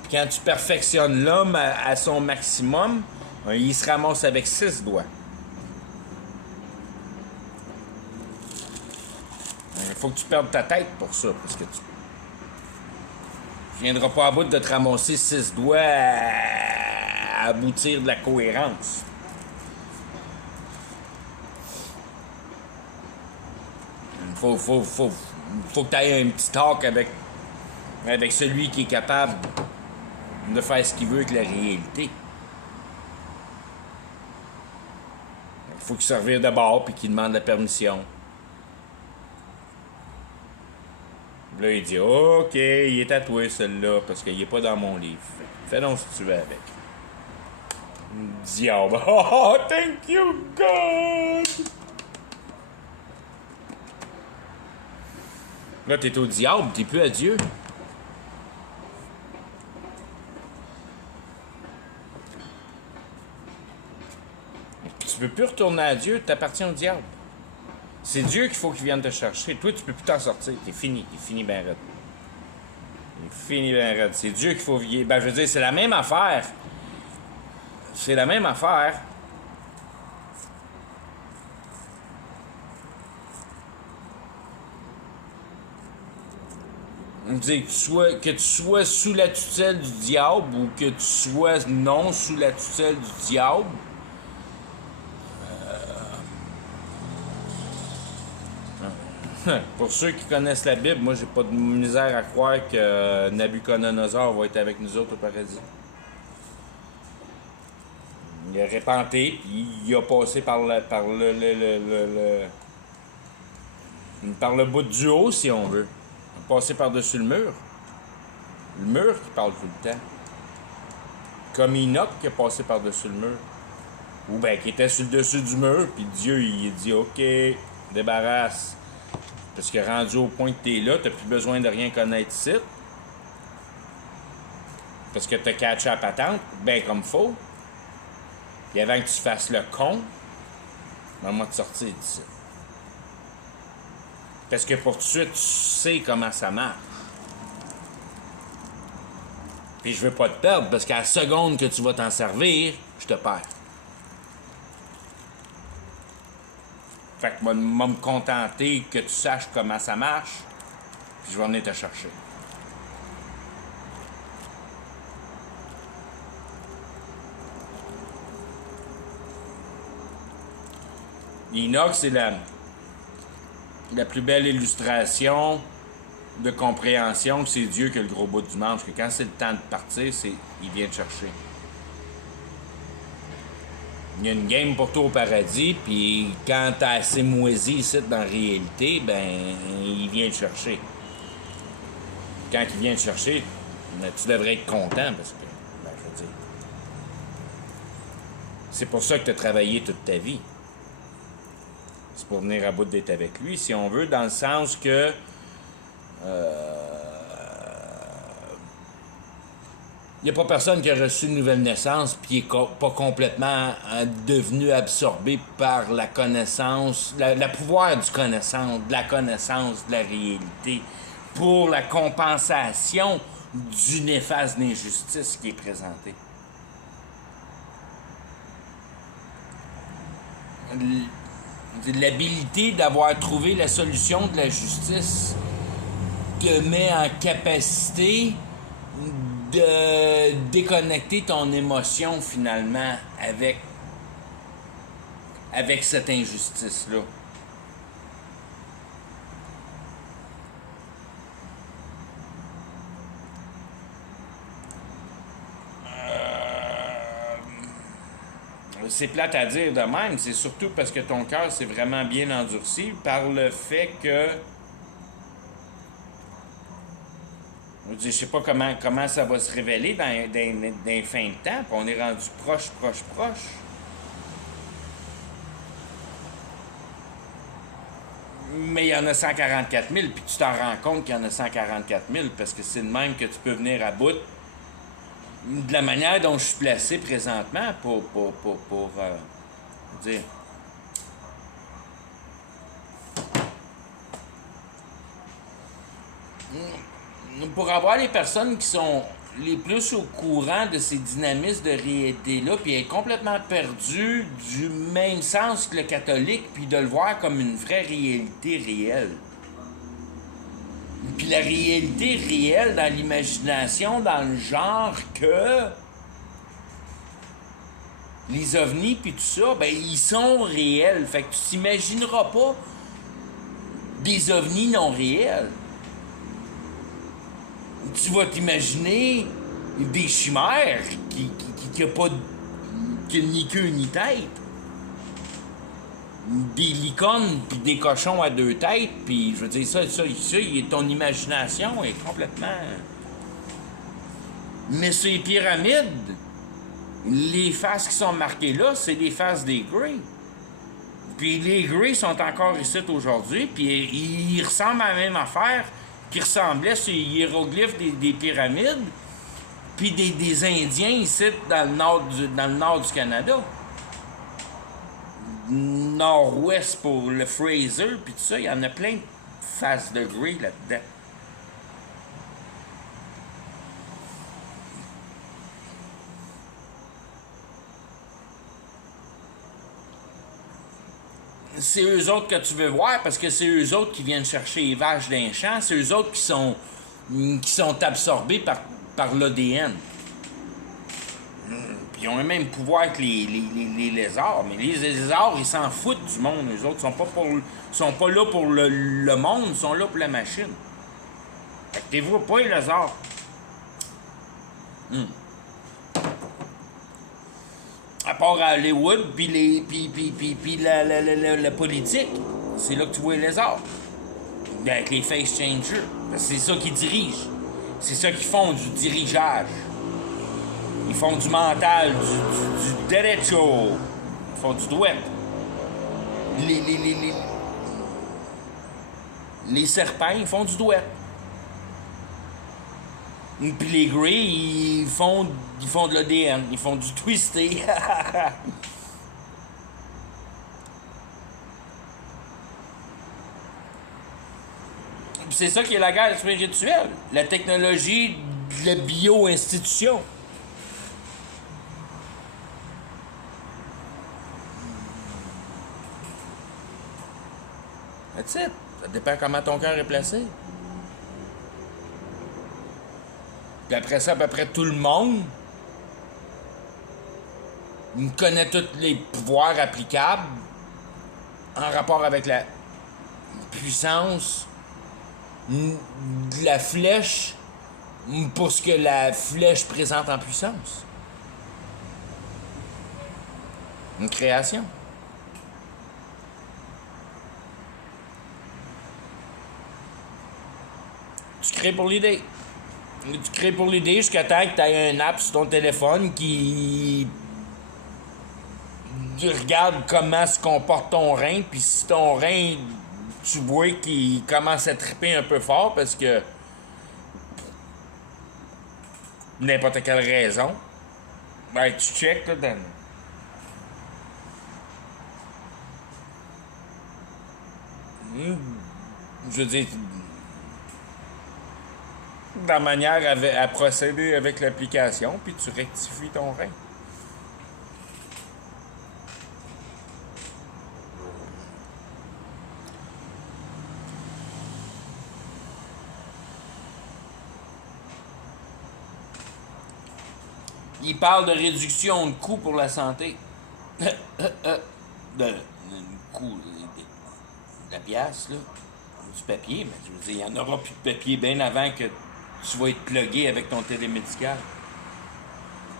Puis quand tu perfectionnes l'homme à son maximum, il se ramasse avec 6 doigts. Il faut que tu perdes ta tête pour ça, parce que tu viendras pas à bout de te ramasser 6 doigts à aboutir de la cohérence. Faut que tu aies un petit talk avec celui qui est capable de faire ce qu'il veut avec la réalité. Il faut qu'il se revire de bord puis qu'il demande la permission. Là, il dit « OK, il est à toi, celui-là, parce qu'il est pas dans mon livre. Fais donc ce que tu veux avec. » Diable. « Oh, thank you, God! » Là, t'es au diable, t'es plus à Dieu. Tu peux plus retourner à Dieu, t'appartiens au diable. C'est Dieu qu'il faut qu'il vienne te chercher. Toi, tu peux plus t'en sortir. T'es fini ben raide. T'es fini ben raide. C'est Dieu qu'il faut veiller. Ben, je veux dire, c'est la même affaire. C'est la même affaire. Que tu sois sous la tutelle du diable ou que tu sois non sous la tutelle du diable, pour ceux qui connaissent la Bible, moi j'ai pas de misère à croire que Nabucodonosor va être avec nous autres au paradis. Il a répenté, puis il a passé par le bout du haut, si on veut. Passer par-dessus le mur. Le mur qui parle tout le temps. Comme Enoch qui a passé par-dessus le mur. Ou bien qui était sur le dessus du mur, puis Dieu il a dit OK, débarrasse. Parce que rendu au point que t'es là, t'as plus besoin de rien connaître ici. Parce que t'as catché la patente, bien comme faut. Et avant que tu fasses le con, moi te sortir d'ici. Parce que pour tout de suite, tu sais comment ça marche. Puis je veux pas te perdre, parce qu'à la seconde que tu vas t'en servir, je te perds. Fait que moi, me contenter que tu saches comment ça marche, puis je vais venir te chercher. Enoch, c'est la plus belle illustration de compréhension que c'est Dieu qui a le gros bout du manche, que quand c'est le temps de partir, il vient te chercher. Il y a une game pour toi au paradis, puis quand t'as assez moisi ici dans la réalité, ben, il vient te chercher. Quand il vient te chercher, ben, tu devrais être content, parce que, ben, je veux dire, c'est pour ça que tu as travaillé toute ta vie. C'est pour venir à bout d'être avec lui, si on veut, dans le sens que il n'y a pas personne qui a reçu une nouvelle naissance puis qui n'est pas complètement devenu absorbé par la connaissance, le pouvoir du connaissance, de la connaissance de la réalité, pour la compensation d'une néfaste d'injustice qui est présentée. L'habilité d'avoir trouvé la solution de la justice te met en capacité de déconnecter ton émotion finalement avec cette injustice-là. C'est plate à dire de même, c'est surtout parce que ton cœur s'est vraiment bien endurci par le fait que je sais pas comment ça va se révéler dans les fins de temps, puis on est rendu proche. Mais il y en a 144 000, puis tu t'en rends compte qu'il y en a 144 000, parce que c'est de même que tu peux venir à bout de la manière dont je suis placé présentement pour dire... Pour avoir les personnes qui sont les plus au courant de ces dynamismes de réalité-là, puis être complètement perdu du même sens que le catholique, puis de le voir comme une vraie réalité réelle. Puis la réalité réelle dans l'imagination, dans le genre que les ovnis puis tout ça, ben ils sont réels. Fait que tu t'imagineras pas des ovnis non réels. Tu vas t'imaginer des chimères qui a pas ni queue ni tête. Des licornes puis des cochons à deux têtes, puis je veux dire, ça, ton imagination est complètement... Mais ces pyramides, les faces qui sont marquées là, c'est des faces des Greys. Puis les Greys sont encore ici aujourd'hui, puis ils ressemblent à la même affaire qui ressemblait sur les hiéroglyphes des pyramides, puis des Indiens ici dans le nord du Canada. Nord-ouest pour le Fraser, puis tout ça, il y en a plein de faces de Grey là-dedans. C'est eux autres que tu veux voir, parce que c'est eux autres qui viennent chercher les vaches d'un champ, c'est eux autres qui sont absorbés par l'ADN. Ils ont le même pouvoir que les lézards, mais les lézards, ils s'en foutent du monde, eux autres. Ils sont pas là pour le monde, ils sont là pour la machine. Fait que t'es vois pas les lézards. À part à Hollywood, puis la politique, c'est là que tu vois les lézards. Avec les face changers. C'est ça qui dirige. C'est ça qui font du dirigeage. Ils font du mental, du derecho. Ils font du douette. Les serpents, ils font du douette. Puis les Greys, ils font de l'ADN. Ils font du twisté. C'est ça qui est la guerre spirituelle. La technologie de la bio-institution. That's it. Ça dépend comment ton cœur est placé. Puis après ça, à peu près tout le monde connaît tous les pouvoirs applicables en rapport avec la puissance de de la flèche pour ce que la flèche présente en puissance. Une création. Tu crées pour l'idée. Tu crées pour l'idée jusqu'à temps que tu aies un app sur ton téléphone qui regarde comment se comporte ton rein, puis si ton rein, tu vois qu'il commence à triper un peu fort parce que n'importe quelle raison, ben tu checkes là dans... Je veux dire, la manière à procéder avec l'application, puis tu rectifies ton rein. Il parle de réduction de coûts pour la santé. de coût de la pièce, là. Du papier, mais je veux dire, il n'y en aura plus de papier bien avant que tu vas être plugué avec ton télémédical.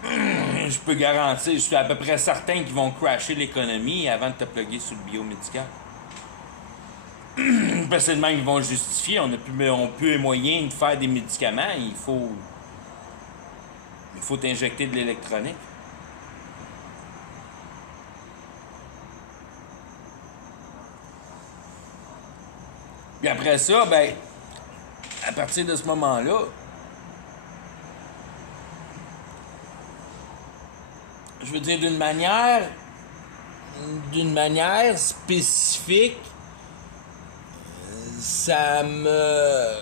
Je peux garantir, je suis à peu près certain qu'ils vont crasher l'économie avant de te plugger sur le biomédical. Parce que c'est le même qu'ils vont justifier. On a plus les moyens de faire des médicaments. Il faut t'injecter de l'électronique. Puis après ça, ben, à partir de ce moment-là, je veux dire d'une manière spécifique, ça me...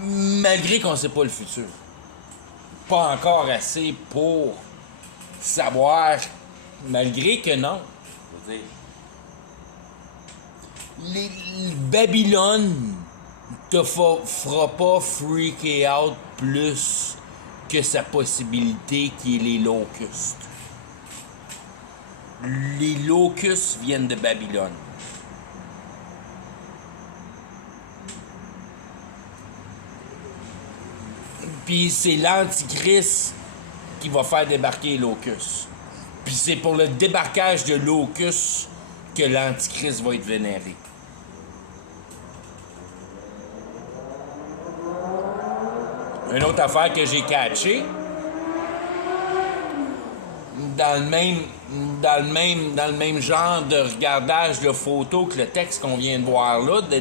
malgré qu'on ne sait pas le futur, pas encore assez pour savoir, malgré que non, je veux dire, Babylone te fera pas freaker out plus que sa possibilité qui est les locustes. Les locustes viennent de Babylone. Puis c'est l'Antichrist qui va faire débarquer les locustes. Puis c'est pour le débarquage de locustes que l'Antichrist va être vénéré. Une autre affaire que j'ai catchée, dans le même genre de regardage de photos que le texte qu'on vient de voir là, du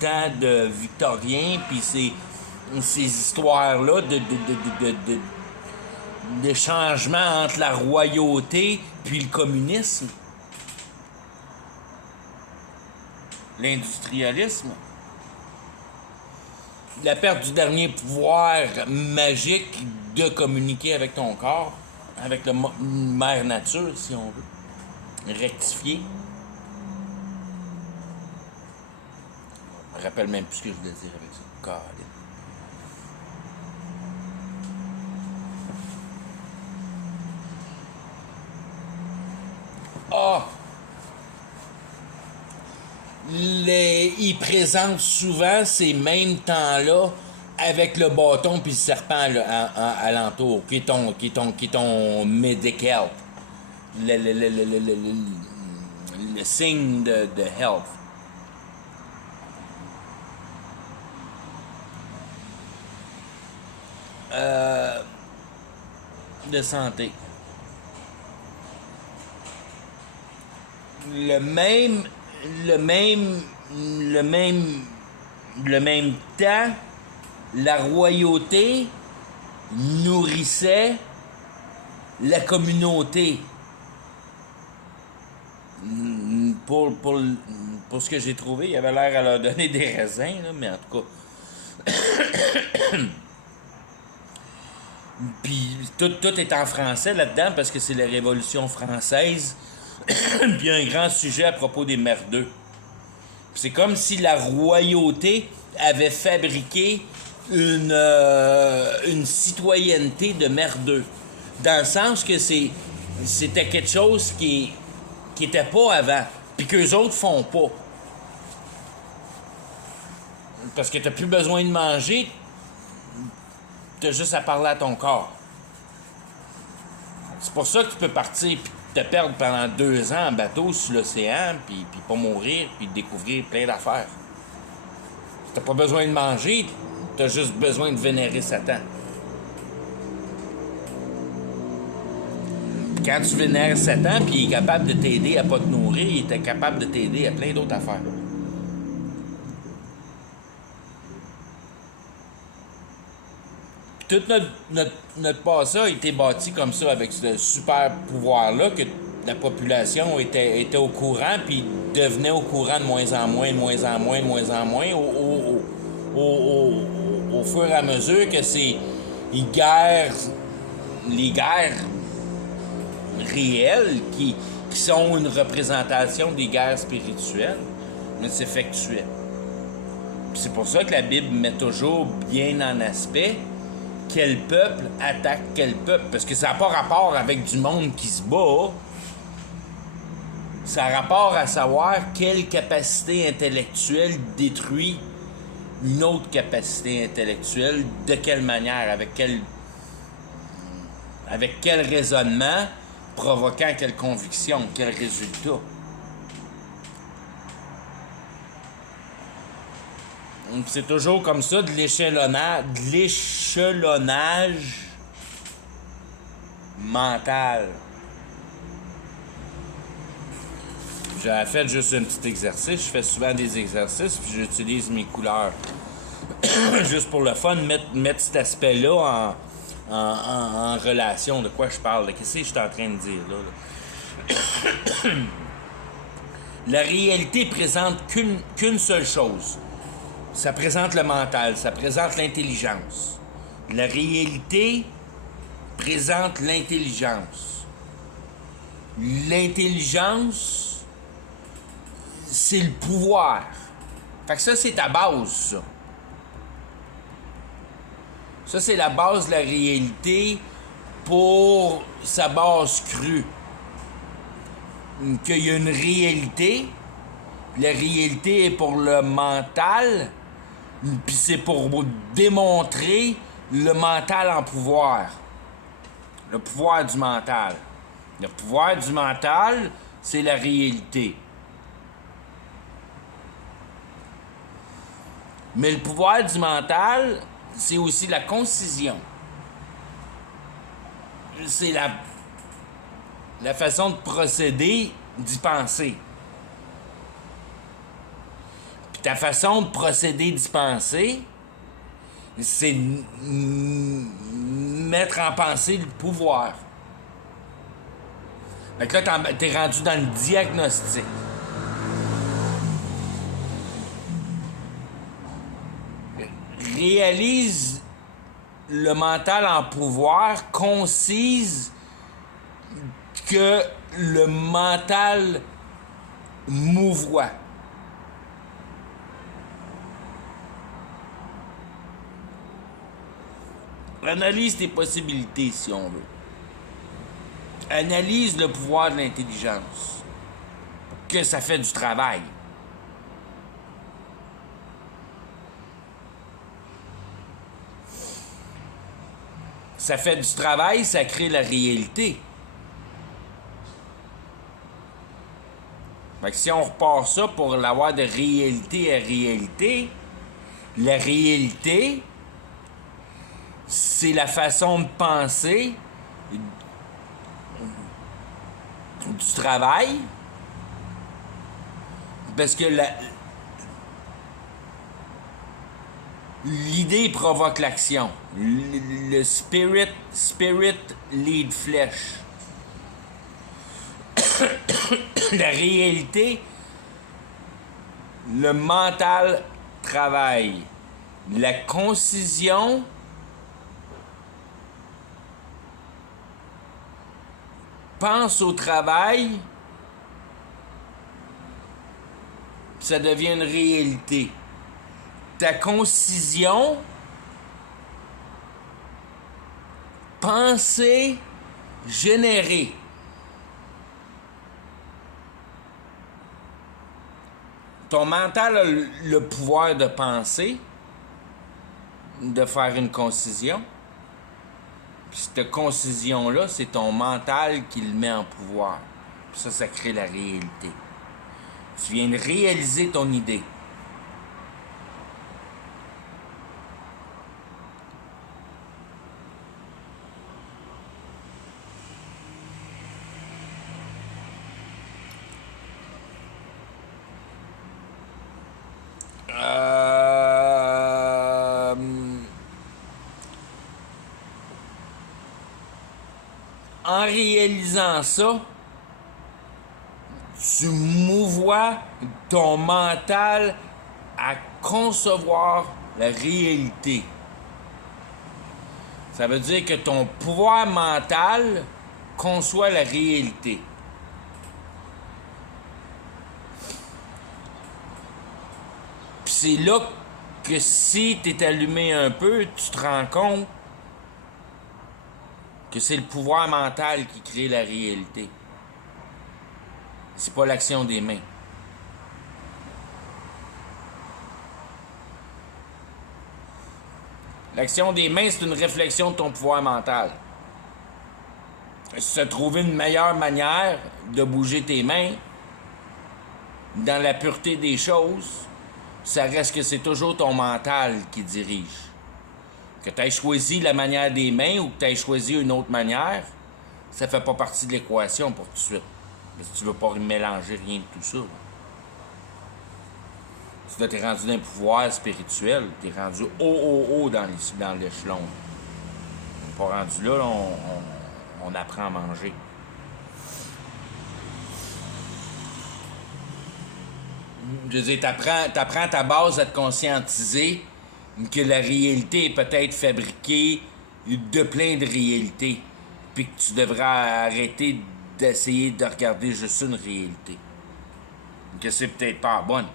temps de Victorien, puis ces histoires-là de changement entre la royauté puis le communisme, l'industrialisme, la perte du dernier pouvoir magique de communiquer avec ton corps, avec le mère nature, si on veut, rectifier. Je me rappelle même plus ce que je voulais dire avec ça. God. Ah! Ils présentent souvent ces mêmes temps-là avec le bâton puis le serpent alentour, qui est ton medical, le signe de health. De santé. Le même temps, la royauté nourrissait la communauté. Pour ce que j'ai trouvé, il avait l'air à leur donner des raisins, là, mais en tout cas. Puis tout est en français là-dedans parce que c'est la Révolution française. Puis il y a un grand sujet à propos des merdeux. C'est comme si la royauté avait fabriqué une citoyenneté de merdeux. Dans le sens que c'était quelque chose qui était pas avant, puis qu'eux autres font pas. Parce que tu n'as plus besoin de manger, tu as juste à parler à ton corps. C'est pour ça que tu peux partir et te perdre pendant 2 ans en bateau sur l'océan, puis pas mourir, puis découvrir plein d'affaires. Tu n'as pas besoin de manger, tu as juste besoin de vénérer Satan. Quand tu vénères Satan, puis il est capable de t'aider à pas te nourrir, il est capable de t'aider à plein d'autres affaires. Tout notre passé a été bâti comme ça, avec ce super pouvoir-là, que la population était au courant, puis devenait au courant de moins en moins, au fur et à mesure que les guerres réelles, qui sont une représentation des guerres spirituelles, mais s'effectuaient. Puis c'est pour ça que la Bible met toujours bien en aspect quel peuple attaque quel peuple. Parce que ça n'a pas rapport avec du monde qui se bat. Ça a rapport à savoir quelle capacité intellectuelle détruit une autre capacité intellectuelle, de quelle manière, avec quel raisonnement, provoquant quelle conviction, quel résultat. C'est toujours comme ça, de l'échelonnage mental. J'ai fait juste un petit exercice. Je fais souvent des exercices, puis j'utilise mes couleurs. Juste pour le fun, mettre cet aspect-là en relation. De quoi je parle? Qu'est-ce que je suis en train de dire là? La réalité présente qu'une seule chose. Ça présente le mental, ça présente l'intelligence. La réalité présente l'intelligence. L'intelligence, c'est le pouvoir. Fait que ça, c'est ta base, ça. Ça, c'est la base de la réalité pour sa base crue. Qu'il y a une réalité, la réalité est pour le mental, puis c'est pour démontrer le mental en pouvoir. Le pouvoir du mental. Le pouvoir du mental, c'est la réalité. Mais le pouvoir du mental, c'est aussi la concision. C'est la façon de procéder, d'y penser. Puis ta façon de procéder, d'y penser, c'est mettre en pensée le pouvoir. Fait que là, t'es rendu dans le diagnostic. Réalise le mental en pouvoir, concise que le mental mouvoie. Analyse tes possibilités, si on veut. Analyse le pouvoir de l'intelligence. Que ça fait du travail. Ça fait du travail, ça crée la réalité. Fait que si on repart ça pour l'avoir de réalité à réalité, la réalité, c'est la façon de penser du travail, parce que l'idée provoque l'action. Le spirit lead flesh. La réalité, le mental travaille. La concision pense au travail, ça devient une réalité. Ta concision, penser, générer. Ton mental a le pouvoir de penser, de faire une concision. Puis cette concision-là, c'est ton mental qui le met en pouvoir. Puis ça crée la réalité. Tu viens de réaliser ton idée. En réalisant ça, tu mouvoies ton mental à concevoir la réalité. Ça veut dire que ton pouvoir mental conçoit la réalité. Puis c'est là que si tu es allumé un peu, tu te rends compte que c'est le pouvoir mental qui crée la réalité. C'est pas l'action des mains. L'action des mains, c'est une réflexion de ton pouvoir mental. Si tu as trouvé une meilleure manière de bouger tes mains, dans la pureté des choses, ça reste que c'est toujours ton mental qui dirige. Que tu aies choisi la manière des mains ou que tu aies choisi une autre manière, ça fait pas partie de l'équation pour tout de suite. Parce que tu veux pas mélanger rien de tout ça. Tu t'es rendu d'un pouvoir spirituel, tu es rendu haut dans l'échelon. On n'est pas rendu là, on apprend à manger. Je veux dire, t'apprends ta base à te conscientiser que la réalité est peut-être fabriquée de plein de réalités, puis que tu devrais arrêter d'essayer de regarder juste une réalité. Que c'est peut-être pas bonne.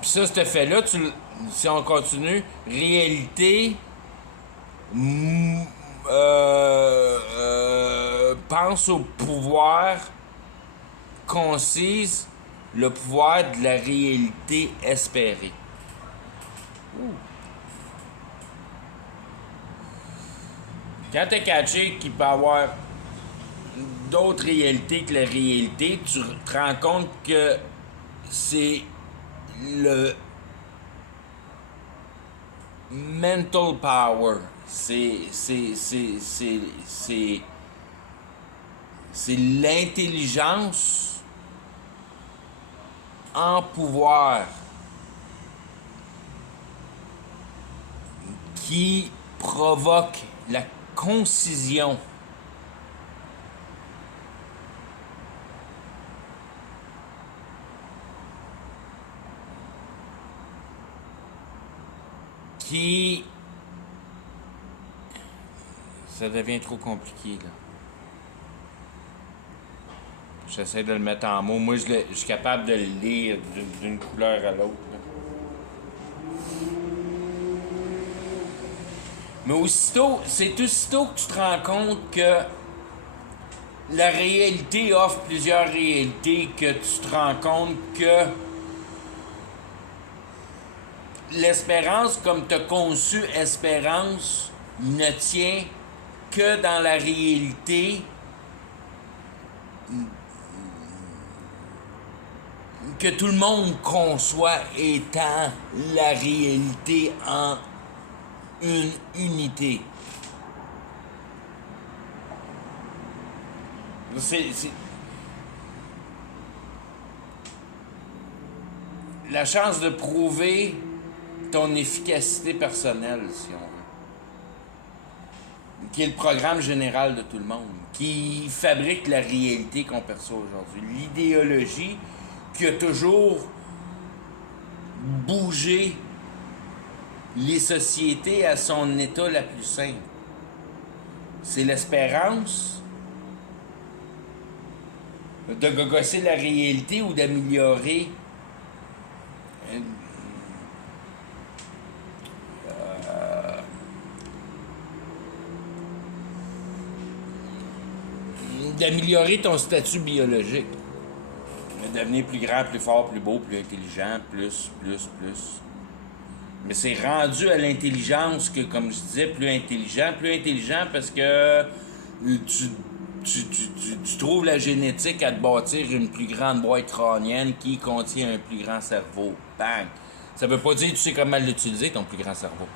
Puis ça, cet effet-là, si on continue, réalité, pense au pouvoir concise, le pouvoir de la réalité espérée. Quand t'es catché qu'il peut y avoir d'autres réalités que la réalité, tu te rends compte que c'est le mental power. C'est l'intelligence en pouvoir qui provoque la concision. Ça devient trop compliqué, là. J'essaie de le mettre en mots. Moi, je suis capable de le lire d'une couleur à l'autre, là. Mais c'est aussitôt que tu te rends compte que la réalité offre plusieurs réalités, que tu te rends compte que l'espérance, comme tu as conçu espérance, ne tient que dans la réalité que tout le monde conçoit étant la réalité en une unité. C'est la chance de prouver ton efficacité personnelle, si on veut. Qui est le programme général de tout le monde, qui fabrique la réalité qu'on perçoit aujourd'hui. L'idéologie qui a toujours bougé les sociétés à son état la plus simple. c'est l'espérance de gogosser la réalité ou d'améliorer ton statut biologique. De devenir plus grand, plus fort, plus beau, plus intelligent, plus. Mais c'est rendu à l'intelligence que, comme je disais, plus intelligent parce que tu trouves la génétique à te bâtir une plus grande boîte crânienne qui contient un plus grand cerveau. Bang! Ça veut pas dire que tu sais comment l'utiliser, ton plus grand cerveau.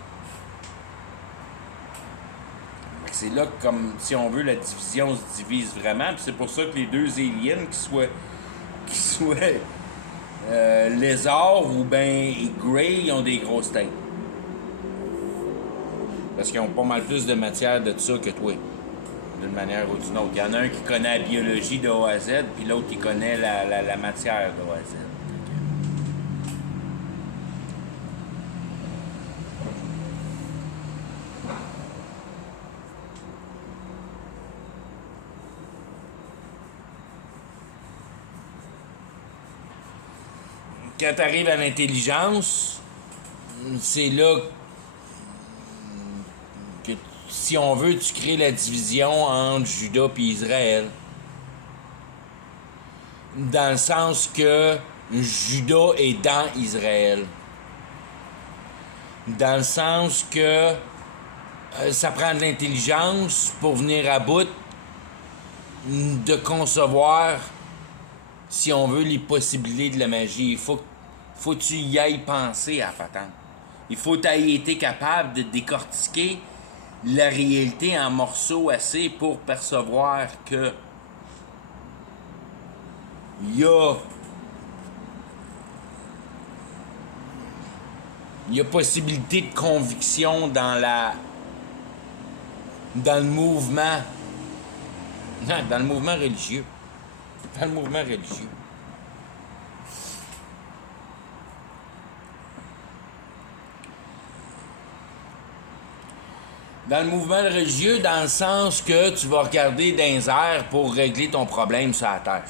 C'est là que, comme si on veut, la division se divise vraiment. Puis c'est pour ça que les deux aliens qui soient lézards ou ben Grey, ils ont des grosses têtes. Parce qu'ils ont pas mal plus de matière de ça que toi, d'une manière ou d'une autre. Il y en a un qui connaît la biologie de A à Z, puis l'autre qui connaît la matière de A à Z. Quand tu arrives à l'intelligence, c'est là que, si on veut, tu crées la division entre Juda et Israël. Dans le sens que Juda est dans Israël. Dans le sens que ça prend de l'intelligence pour venir à bout de concevoir, si on veut, les possibilités de la magie. Il faut que tu y ailles penser à la patente. Il faut que tu aies été capable de décortiquer la réalité en morceaux assez pour percevoir que il y a possibilité de conviction dans le mouvement. Non, dans le mouvement religieux. Dans le mouvement religieux. Dans le mouvement religieux, dans le sens que tu vas regarder dans les airs pour régler ton problème sur la terre.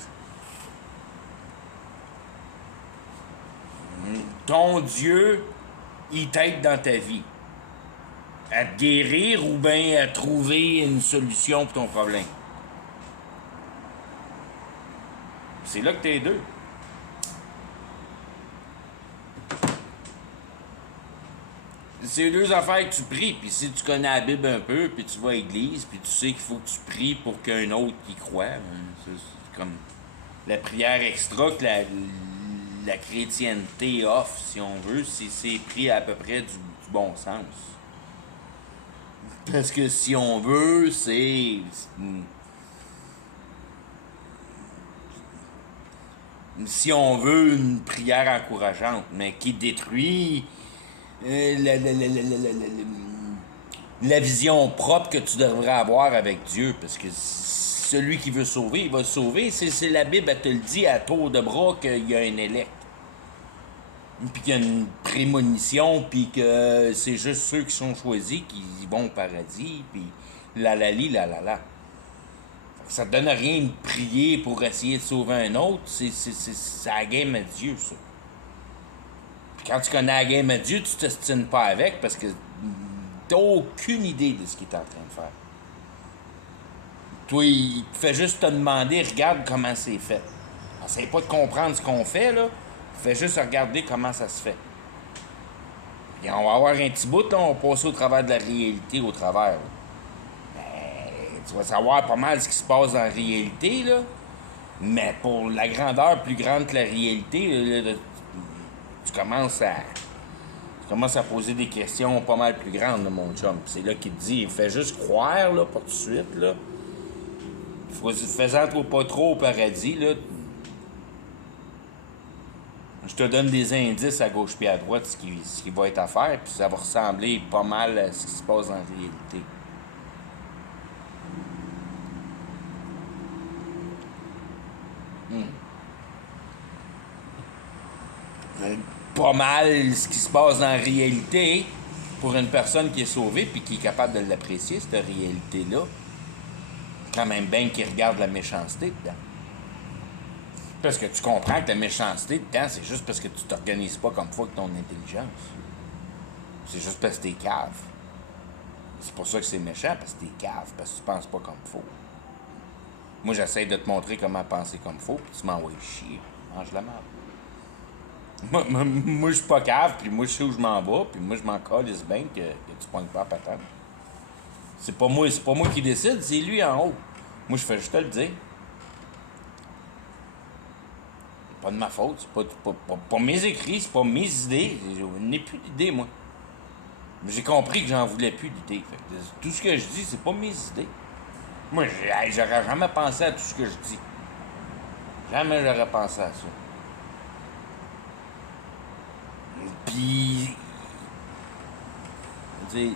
Ton Dieu, il t'aide dans ta vie. À te guérir ou bien à trouver une solution pour ton problème. C'est là que t'es deux. C'est deux affaires que tu pries, puis si tu connais la Bible un peu, puis tu vas à l'église, puis tu sais qu'il faut que tu pries pour qu'un autre y croit, c'est comme la prière extra que la chrétienté offre, si on veut, c'est pris à peu près du bon sens. Parce que si on veut, si on veut une prière encourageante, mais qui détruit la vision propre que tu devrais avoir avec Dieu, parce que celui qui veut sauver, il va sauver. C'est la Bible, elle te le dit à tour de bras qu'il y a un élect, puis qu'il y a une prémonition, puis que c'est juste ceux qui sont choisis qui vont au paradis, puis la. Ça te donne rien de prier pour essayer de sauver un autre, c'est la game à Dieu, ça. Quand tu connais la game à Dieu, tu t'ostines pas avec parce que t'as aucune idée de ce qu'il est en train de faire. Toi, il fait juste te demander, regarde comment c'est fait. Essaye pas de comprendre ce qu'on fait, là. Fais juste regarder comment ça se fait. Et on va avoir un petit bout, là, on va passer au travers de la réalité au travers. Tu vas savoir pas mal ce qui se passe dans la réalité, là. Mais pour la grandeur plus grande que la réalité, là, tu commences à poser des questions pas mal plus grandes, là, mon chum. C'est là qu'il te dit, fais juste croire, là, pas tout de suite, là. Fais-en pas trop au paradis, là. Je te donne des indices à gauche puis à droite, ce qui va être à faire, puis ça va ressembler pas mal à ce qui se passe en réalité. Pas mal ce qui se passe dans la réalité pour une personne qui est sauvée puis qui est capable de l'apprécier, cette réalité-là. quand même bien qu'il regarde la méchanceté dedans. Parce que tu comprends que la méchanceté dedans, c'est juste parce que tu t'organises pas comme faut avec ton intelligence. C'est juste parce que t'es cave. C'est pour ça que c'est méchant, parce que t'es cave, parce que tu penses pas comme faut. Moi, j'essaie de te montrer comment penser comme faut, puis tu m'envoies chier. Mange la merde. Moi je suis pas cave, puis moi, je sais où je m'en vais, puis moi, je m'en calisse bien que tu pognes pas à patente. C'est pas moi qui décide, c'est lui en haut. Moi, je fais juste te le dire. C'est pas de ma faute, c'est pas mes écrits, c'est pas mes idées. Je n'ai plus d'idées, moi. J'ai compris que j'en voulais plus d'idées. Fait que tout ce que je dis, c'est pas mes idées. Moi, j'aurais jamais pensé à tout ce que je dis. Jamais j'aurais pensé à ça. Puis, je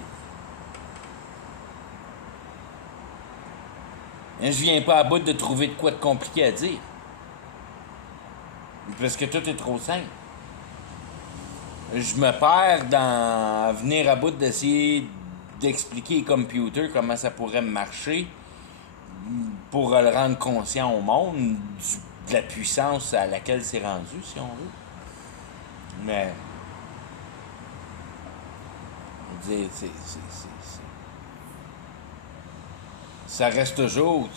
viens pas à bout de trouver de quoi de compliqué à dire. Parce que tout est trop simple. Je me perds dans venir à bout d'essayer d'expliquer aux computers comment ça pourrait marcher pour le rendre conscient au monde de la puissance à laquelle c'est rendu, si on veut. Mais, ça reste toujours,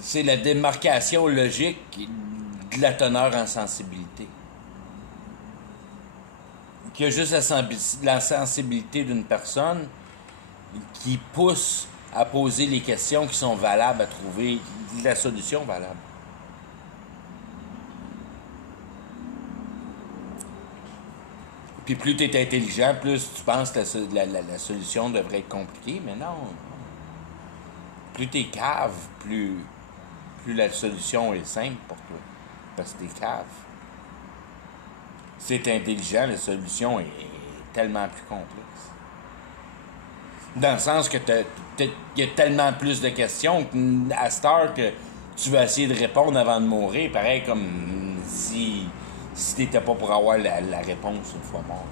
c'est la démarcation logique de la teneur en sensibilité. Qu'il y a juste la sensibilité d'une personne qui pousse à poser les questions qui sont valables à trouver la solution valable. Puis plus tu es intelligent, plus tu penses que la solution devrait être compliquée, mais non. Plus tu es cave, plus la solution est simple pour toi. Parce que tu es cave. Si tu es intelligent, la solution est tellement plus complexe. Dans le sens que il y a tellement plus de questions à cette heure que tu vas essayer de répondre avant de mourir, pareil comme si t'étais pas pour avoir la réponse une fois mort.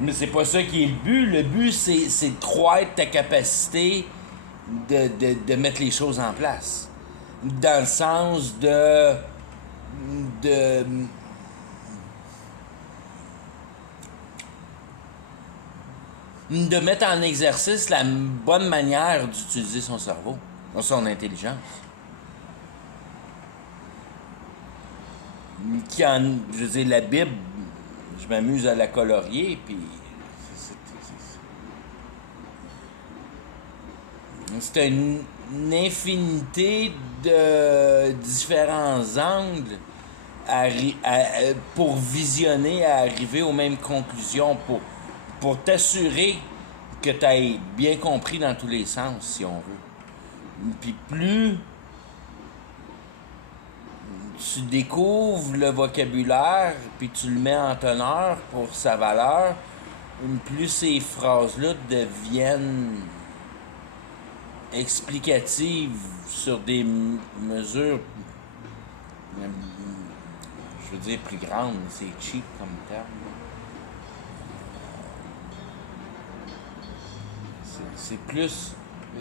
Mais c'est pas ça qui est le but. Le but, c'est de croître ta capacité de mettre les choses en place. Dans le sens de mettre en exercice la bonne manière d'utiliser son cerveau, son intelligence. Je veux dire, la Bible, je m'amuse à la colorier, puis c'est une infinité de différents angles pour visionner, à arriver aux mêmes conclusions, pour t'assurer que tu aies bien compris dans tous les sens, si on veut. Puis plus tu découvres le vocabulaire, puis tu le mets en teneur pour sa valeur, plus ces phrases-là deviennent explicatives sur des mesures, je veux dire, plus grandes. C'est cheap comme terme. C'est plus...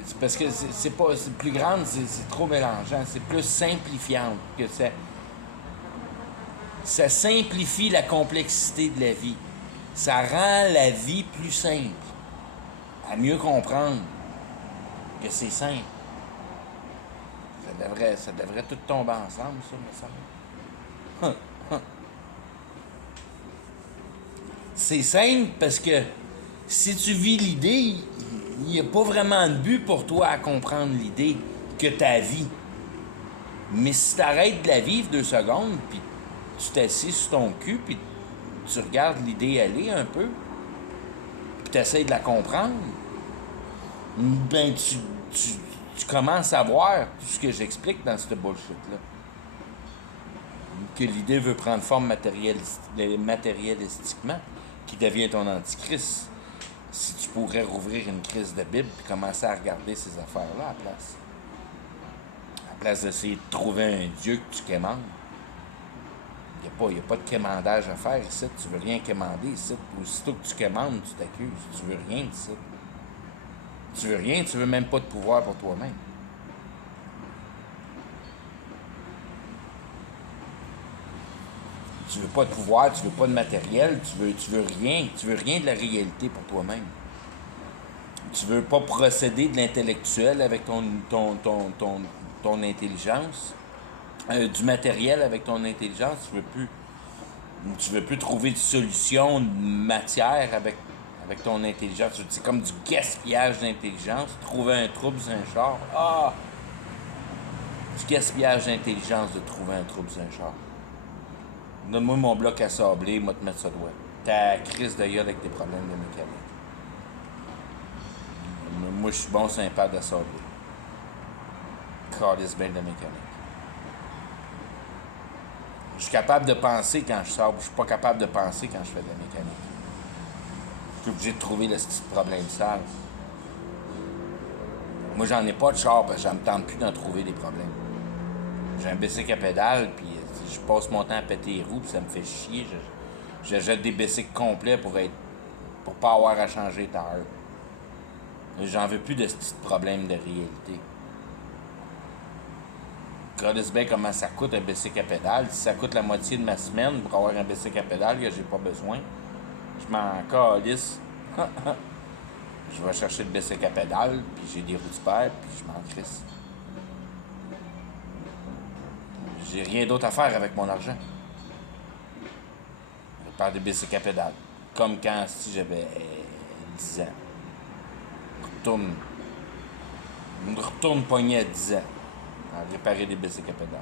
C'est parce que c'est plus grande, c'est trop mélangeant. C'est plus simplifiant que ça. Ça simplifie la complexité de la vie. Ça rend la vie plus simple. À mieux comprendre que c'est simple. Ça devrait tout tomber ensemble, ça, me semble. C'est simple parce que si tu vis l'idée, il n'y a pas vraiment de but pour toi à comprendre l'idée que ta vie. Mais si tu arrêtes de la vivre 2 secondes, puis tu t'assis sur ton cul, puis tu regardes l'idée aller un peu, puis tu essaies de la comprendre, ben tu commences à voir tout ce que j'explique dans ce bullshit-là. Que l'idée veut prendre forme matérialistiquement, qui devient ton antichrist. Si tu pourrais rouvrir une crise de Bible et commencer à regarder ces affaires-là à la place. À la place d'essayer de trouver un Dieu que tu quémandes. Il n'y a pas de quémandage à faire ici. Tu veux rien quémander ici. Aussitôt que tu quémandes, tu t'accuses. Tu veux rien ici. Tu veux rien, tu veux même pas de pouvoir pour toi-même. Tu veux pas de pouvoir, tu veux pas de matériel, tu veux rien de la réalité pour toi-même. Tu veux pas procéder de l'intellectuel avec ton intelligence, du matériel avec ton intelligence, tu veux plus trouver de solution, de matière avec ton intelligence. C'est comme du gaspillage d'intelligence. Trouver un trouble sur un char. Ah! Du gaspillage d'intelligence de trouver un trouble sur un char. Donne-moi mon bloc à sabler, moi te mettre ça droit. Ta crise de gueule avec tes problèmes de mécanique. Moi, je suis bon sur un pad à sabler. Calisse bien de mécanique. Je suis capable de penser quand je sable. Je suis pas capable de penser quand je fais de la mécanique. Je suis obligé de trouver le petit problème sale. Moi, j'en ai pas de char parce que je me tente plus d'en trouver des problèmes. J'ai un bicycle à pédale, puis je passe mon temps à péter les roues, puis ça me fait chier. Je jette des bicycles complets pour pas avoir à changer d'heure. J'en veux plus de ce petit problème de réalité. Regardez bien comment ça coûte un bicycle à pédale. Si ça coûte la moitié de ma semaine pour avoir un bicycle à pédale que j'ai pas besoin, je m'en calisse. Je vais chercher le bicycle à pédale, puis j'ai des roues de paire, puis je m'en crisse. J'ai rien d'autre à faire avec mon argent. Je parle de bicycle à pédale. Comme quand si j'avais 10 ans. Je retourne pogner à 10 ans. À réparer des bicycles à pédale.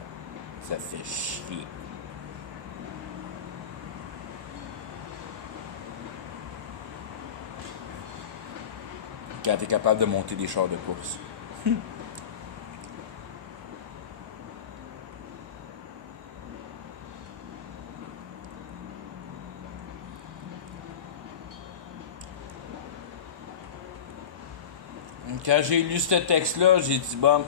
Ça fait chier. Quand t'es capable de monter des chars de course. Quand j'ai lu ce texte-là, j'ai dit, bon,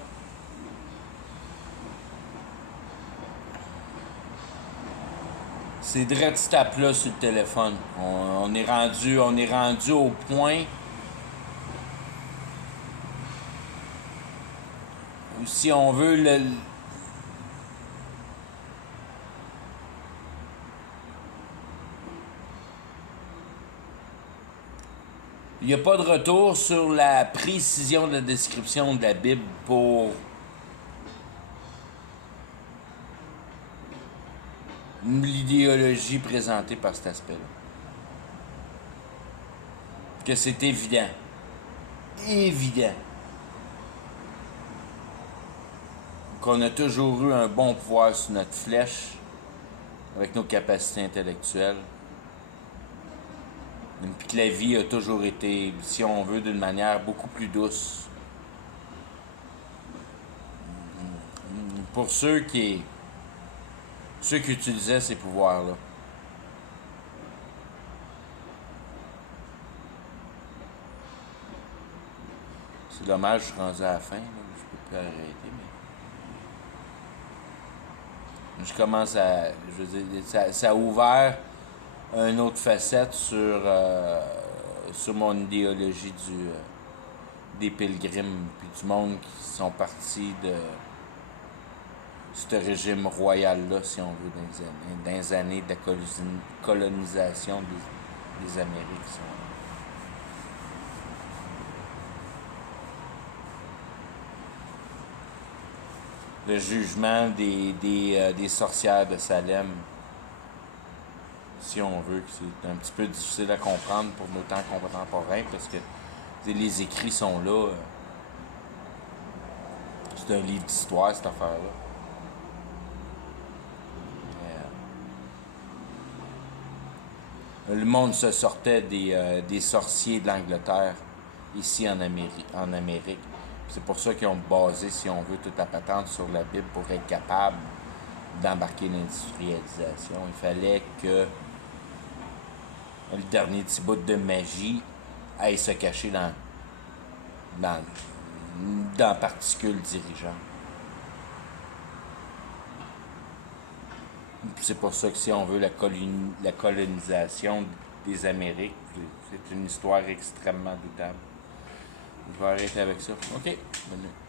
c'est direct stap là sur le téléphone. On est rendu au point où si on veut il n'y a pas de retour sur la précision de la description de la Bible pour l'idéologie présentée par cet aspect-là. Que c'est évident. Évident. Qu'on a toujours eu un bon pouvoir sur notre flèche avec nos capacités intellectuelles. Puis que la vie a toujours été, si on veut, d'une manière beaucoup plus douce. Pour ceux qui utilisaient ces pouvoirs-là. C'est dommage, je suis rendu à la fin, là, je peux plus arrêter, mais je commence à, je veux dire, ça a ouvert une autre facette sur mon idéologie des pilgrims, puis du monde qui sont partis de ce régime royal-là, si on veut, dans les années de la colonisation des Amériques. Si on veut. Le jugement des sorcières de Salem, si on veut, que c'est un petit peu difficile à comprendre pour nos temps contemporains parce que les écrits sont là. C'est un livre d'histoire, cette affaire-là. Le monde se sortait des sorciers de l'Angleterre ici en Amérique. C'est pour ça qu'ils ont basé, si on veut, toute la patente sur la Bible pour être capable d'embarquer l'industrialisation. Il fallait que le dernier petit bout de magie aille se cacher dans particules dirigeantes. C'est pour ça que si on veut la colonisation des Amériques, c'est une histoire extrêmement doutable. Je vais arrêter avec ça. OK. Bonne nuit.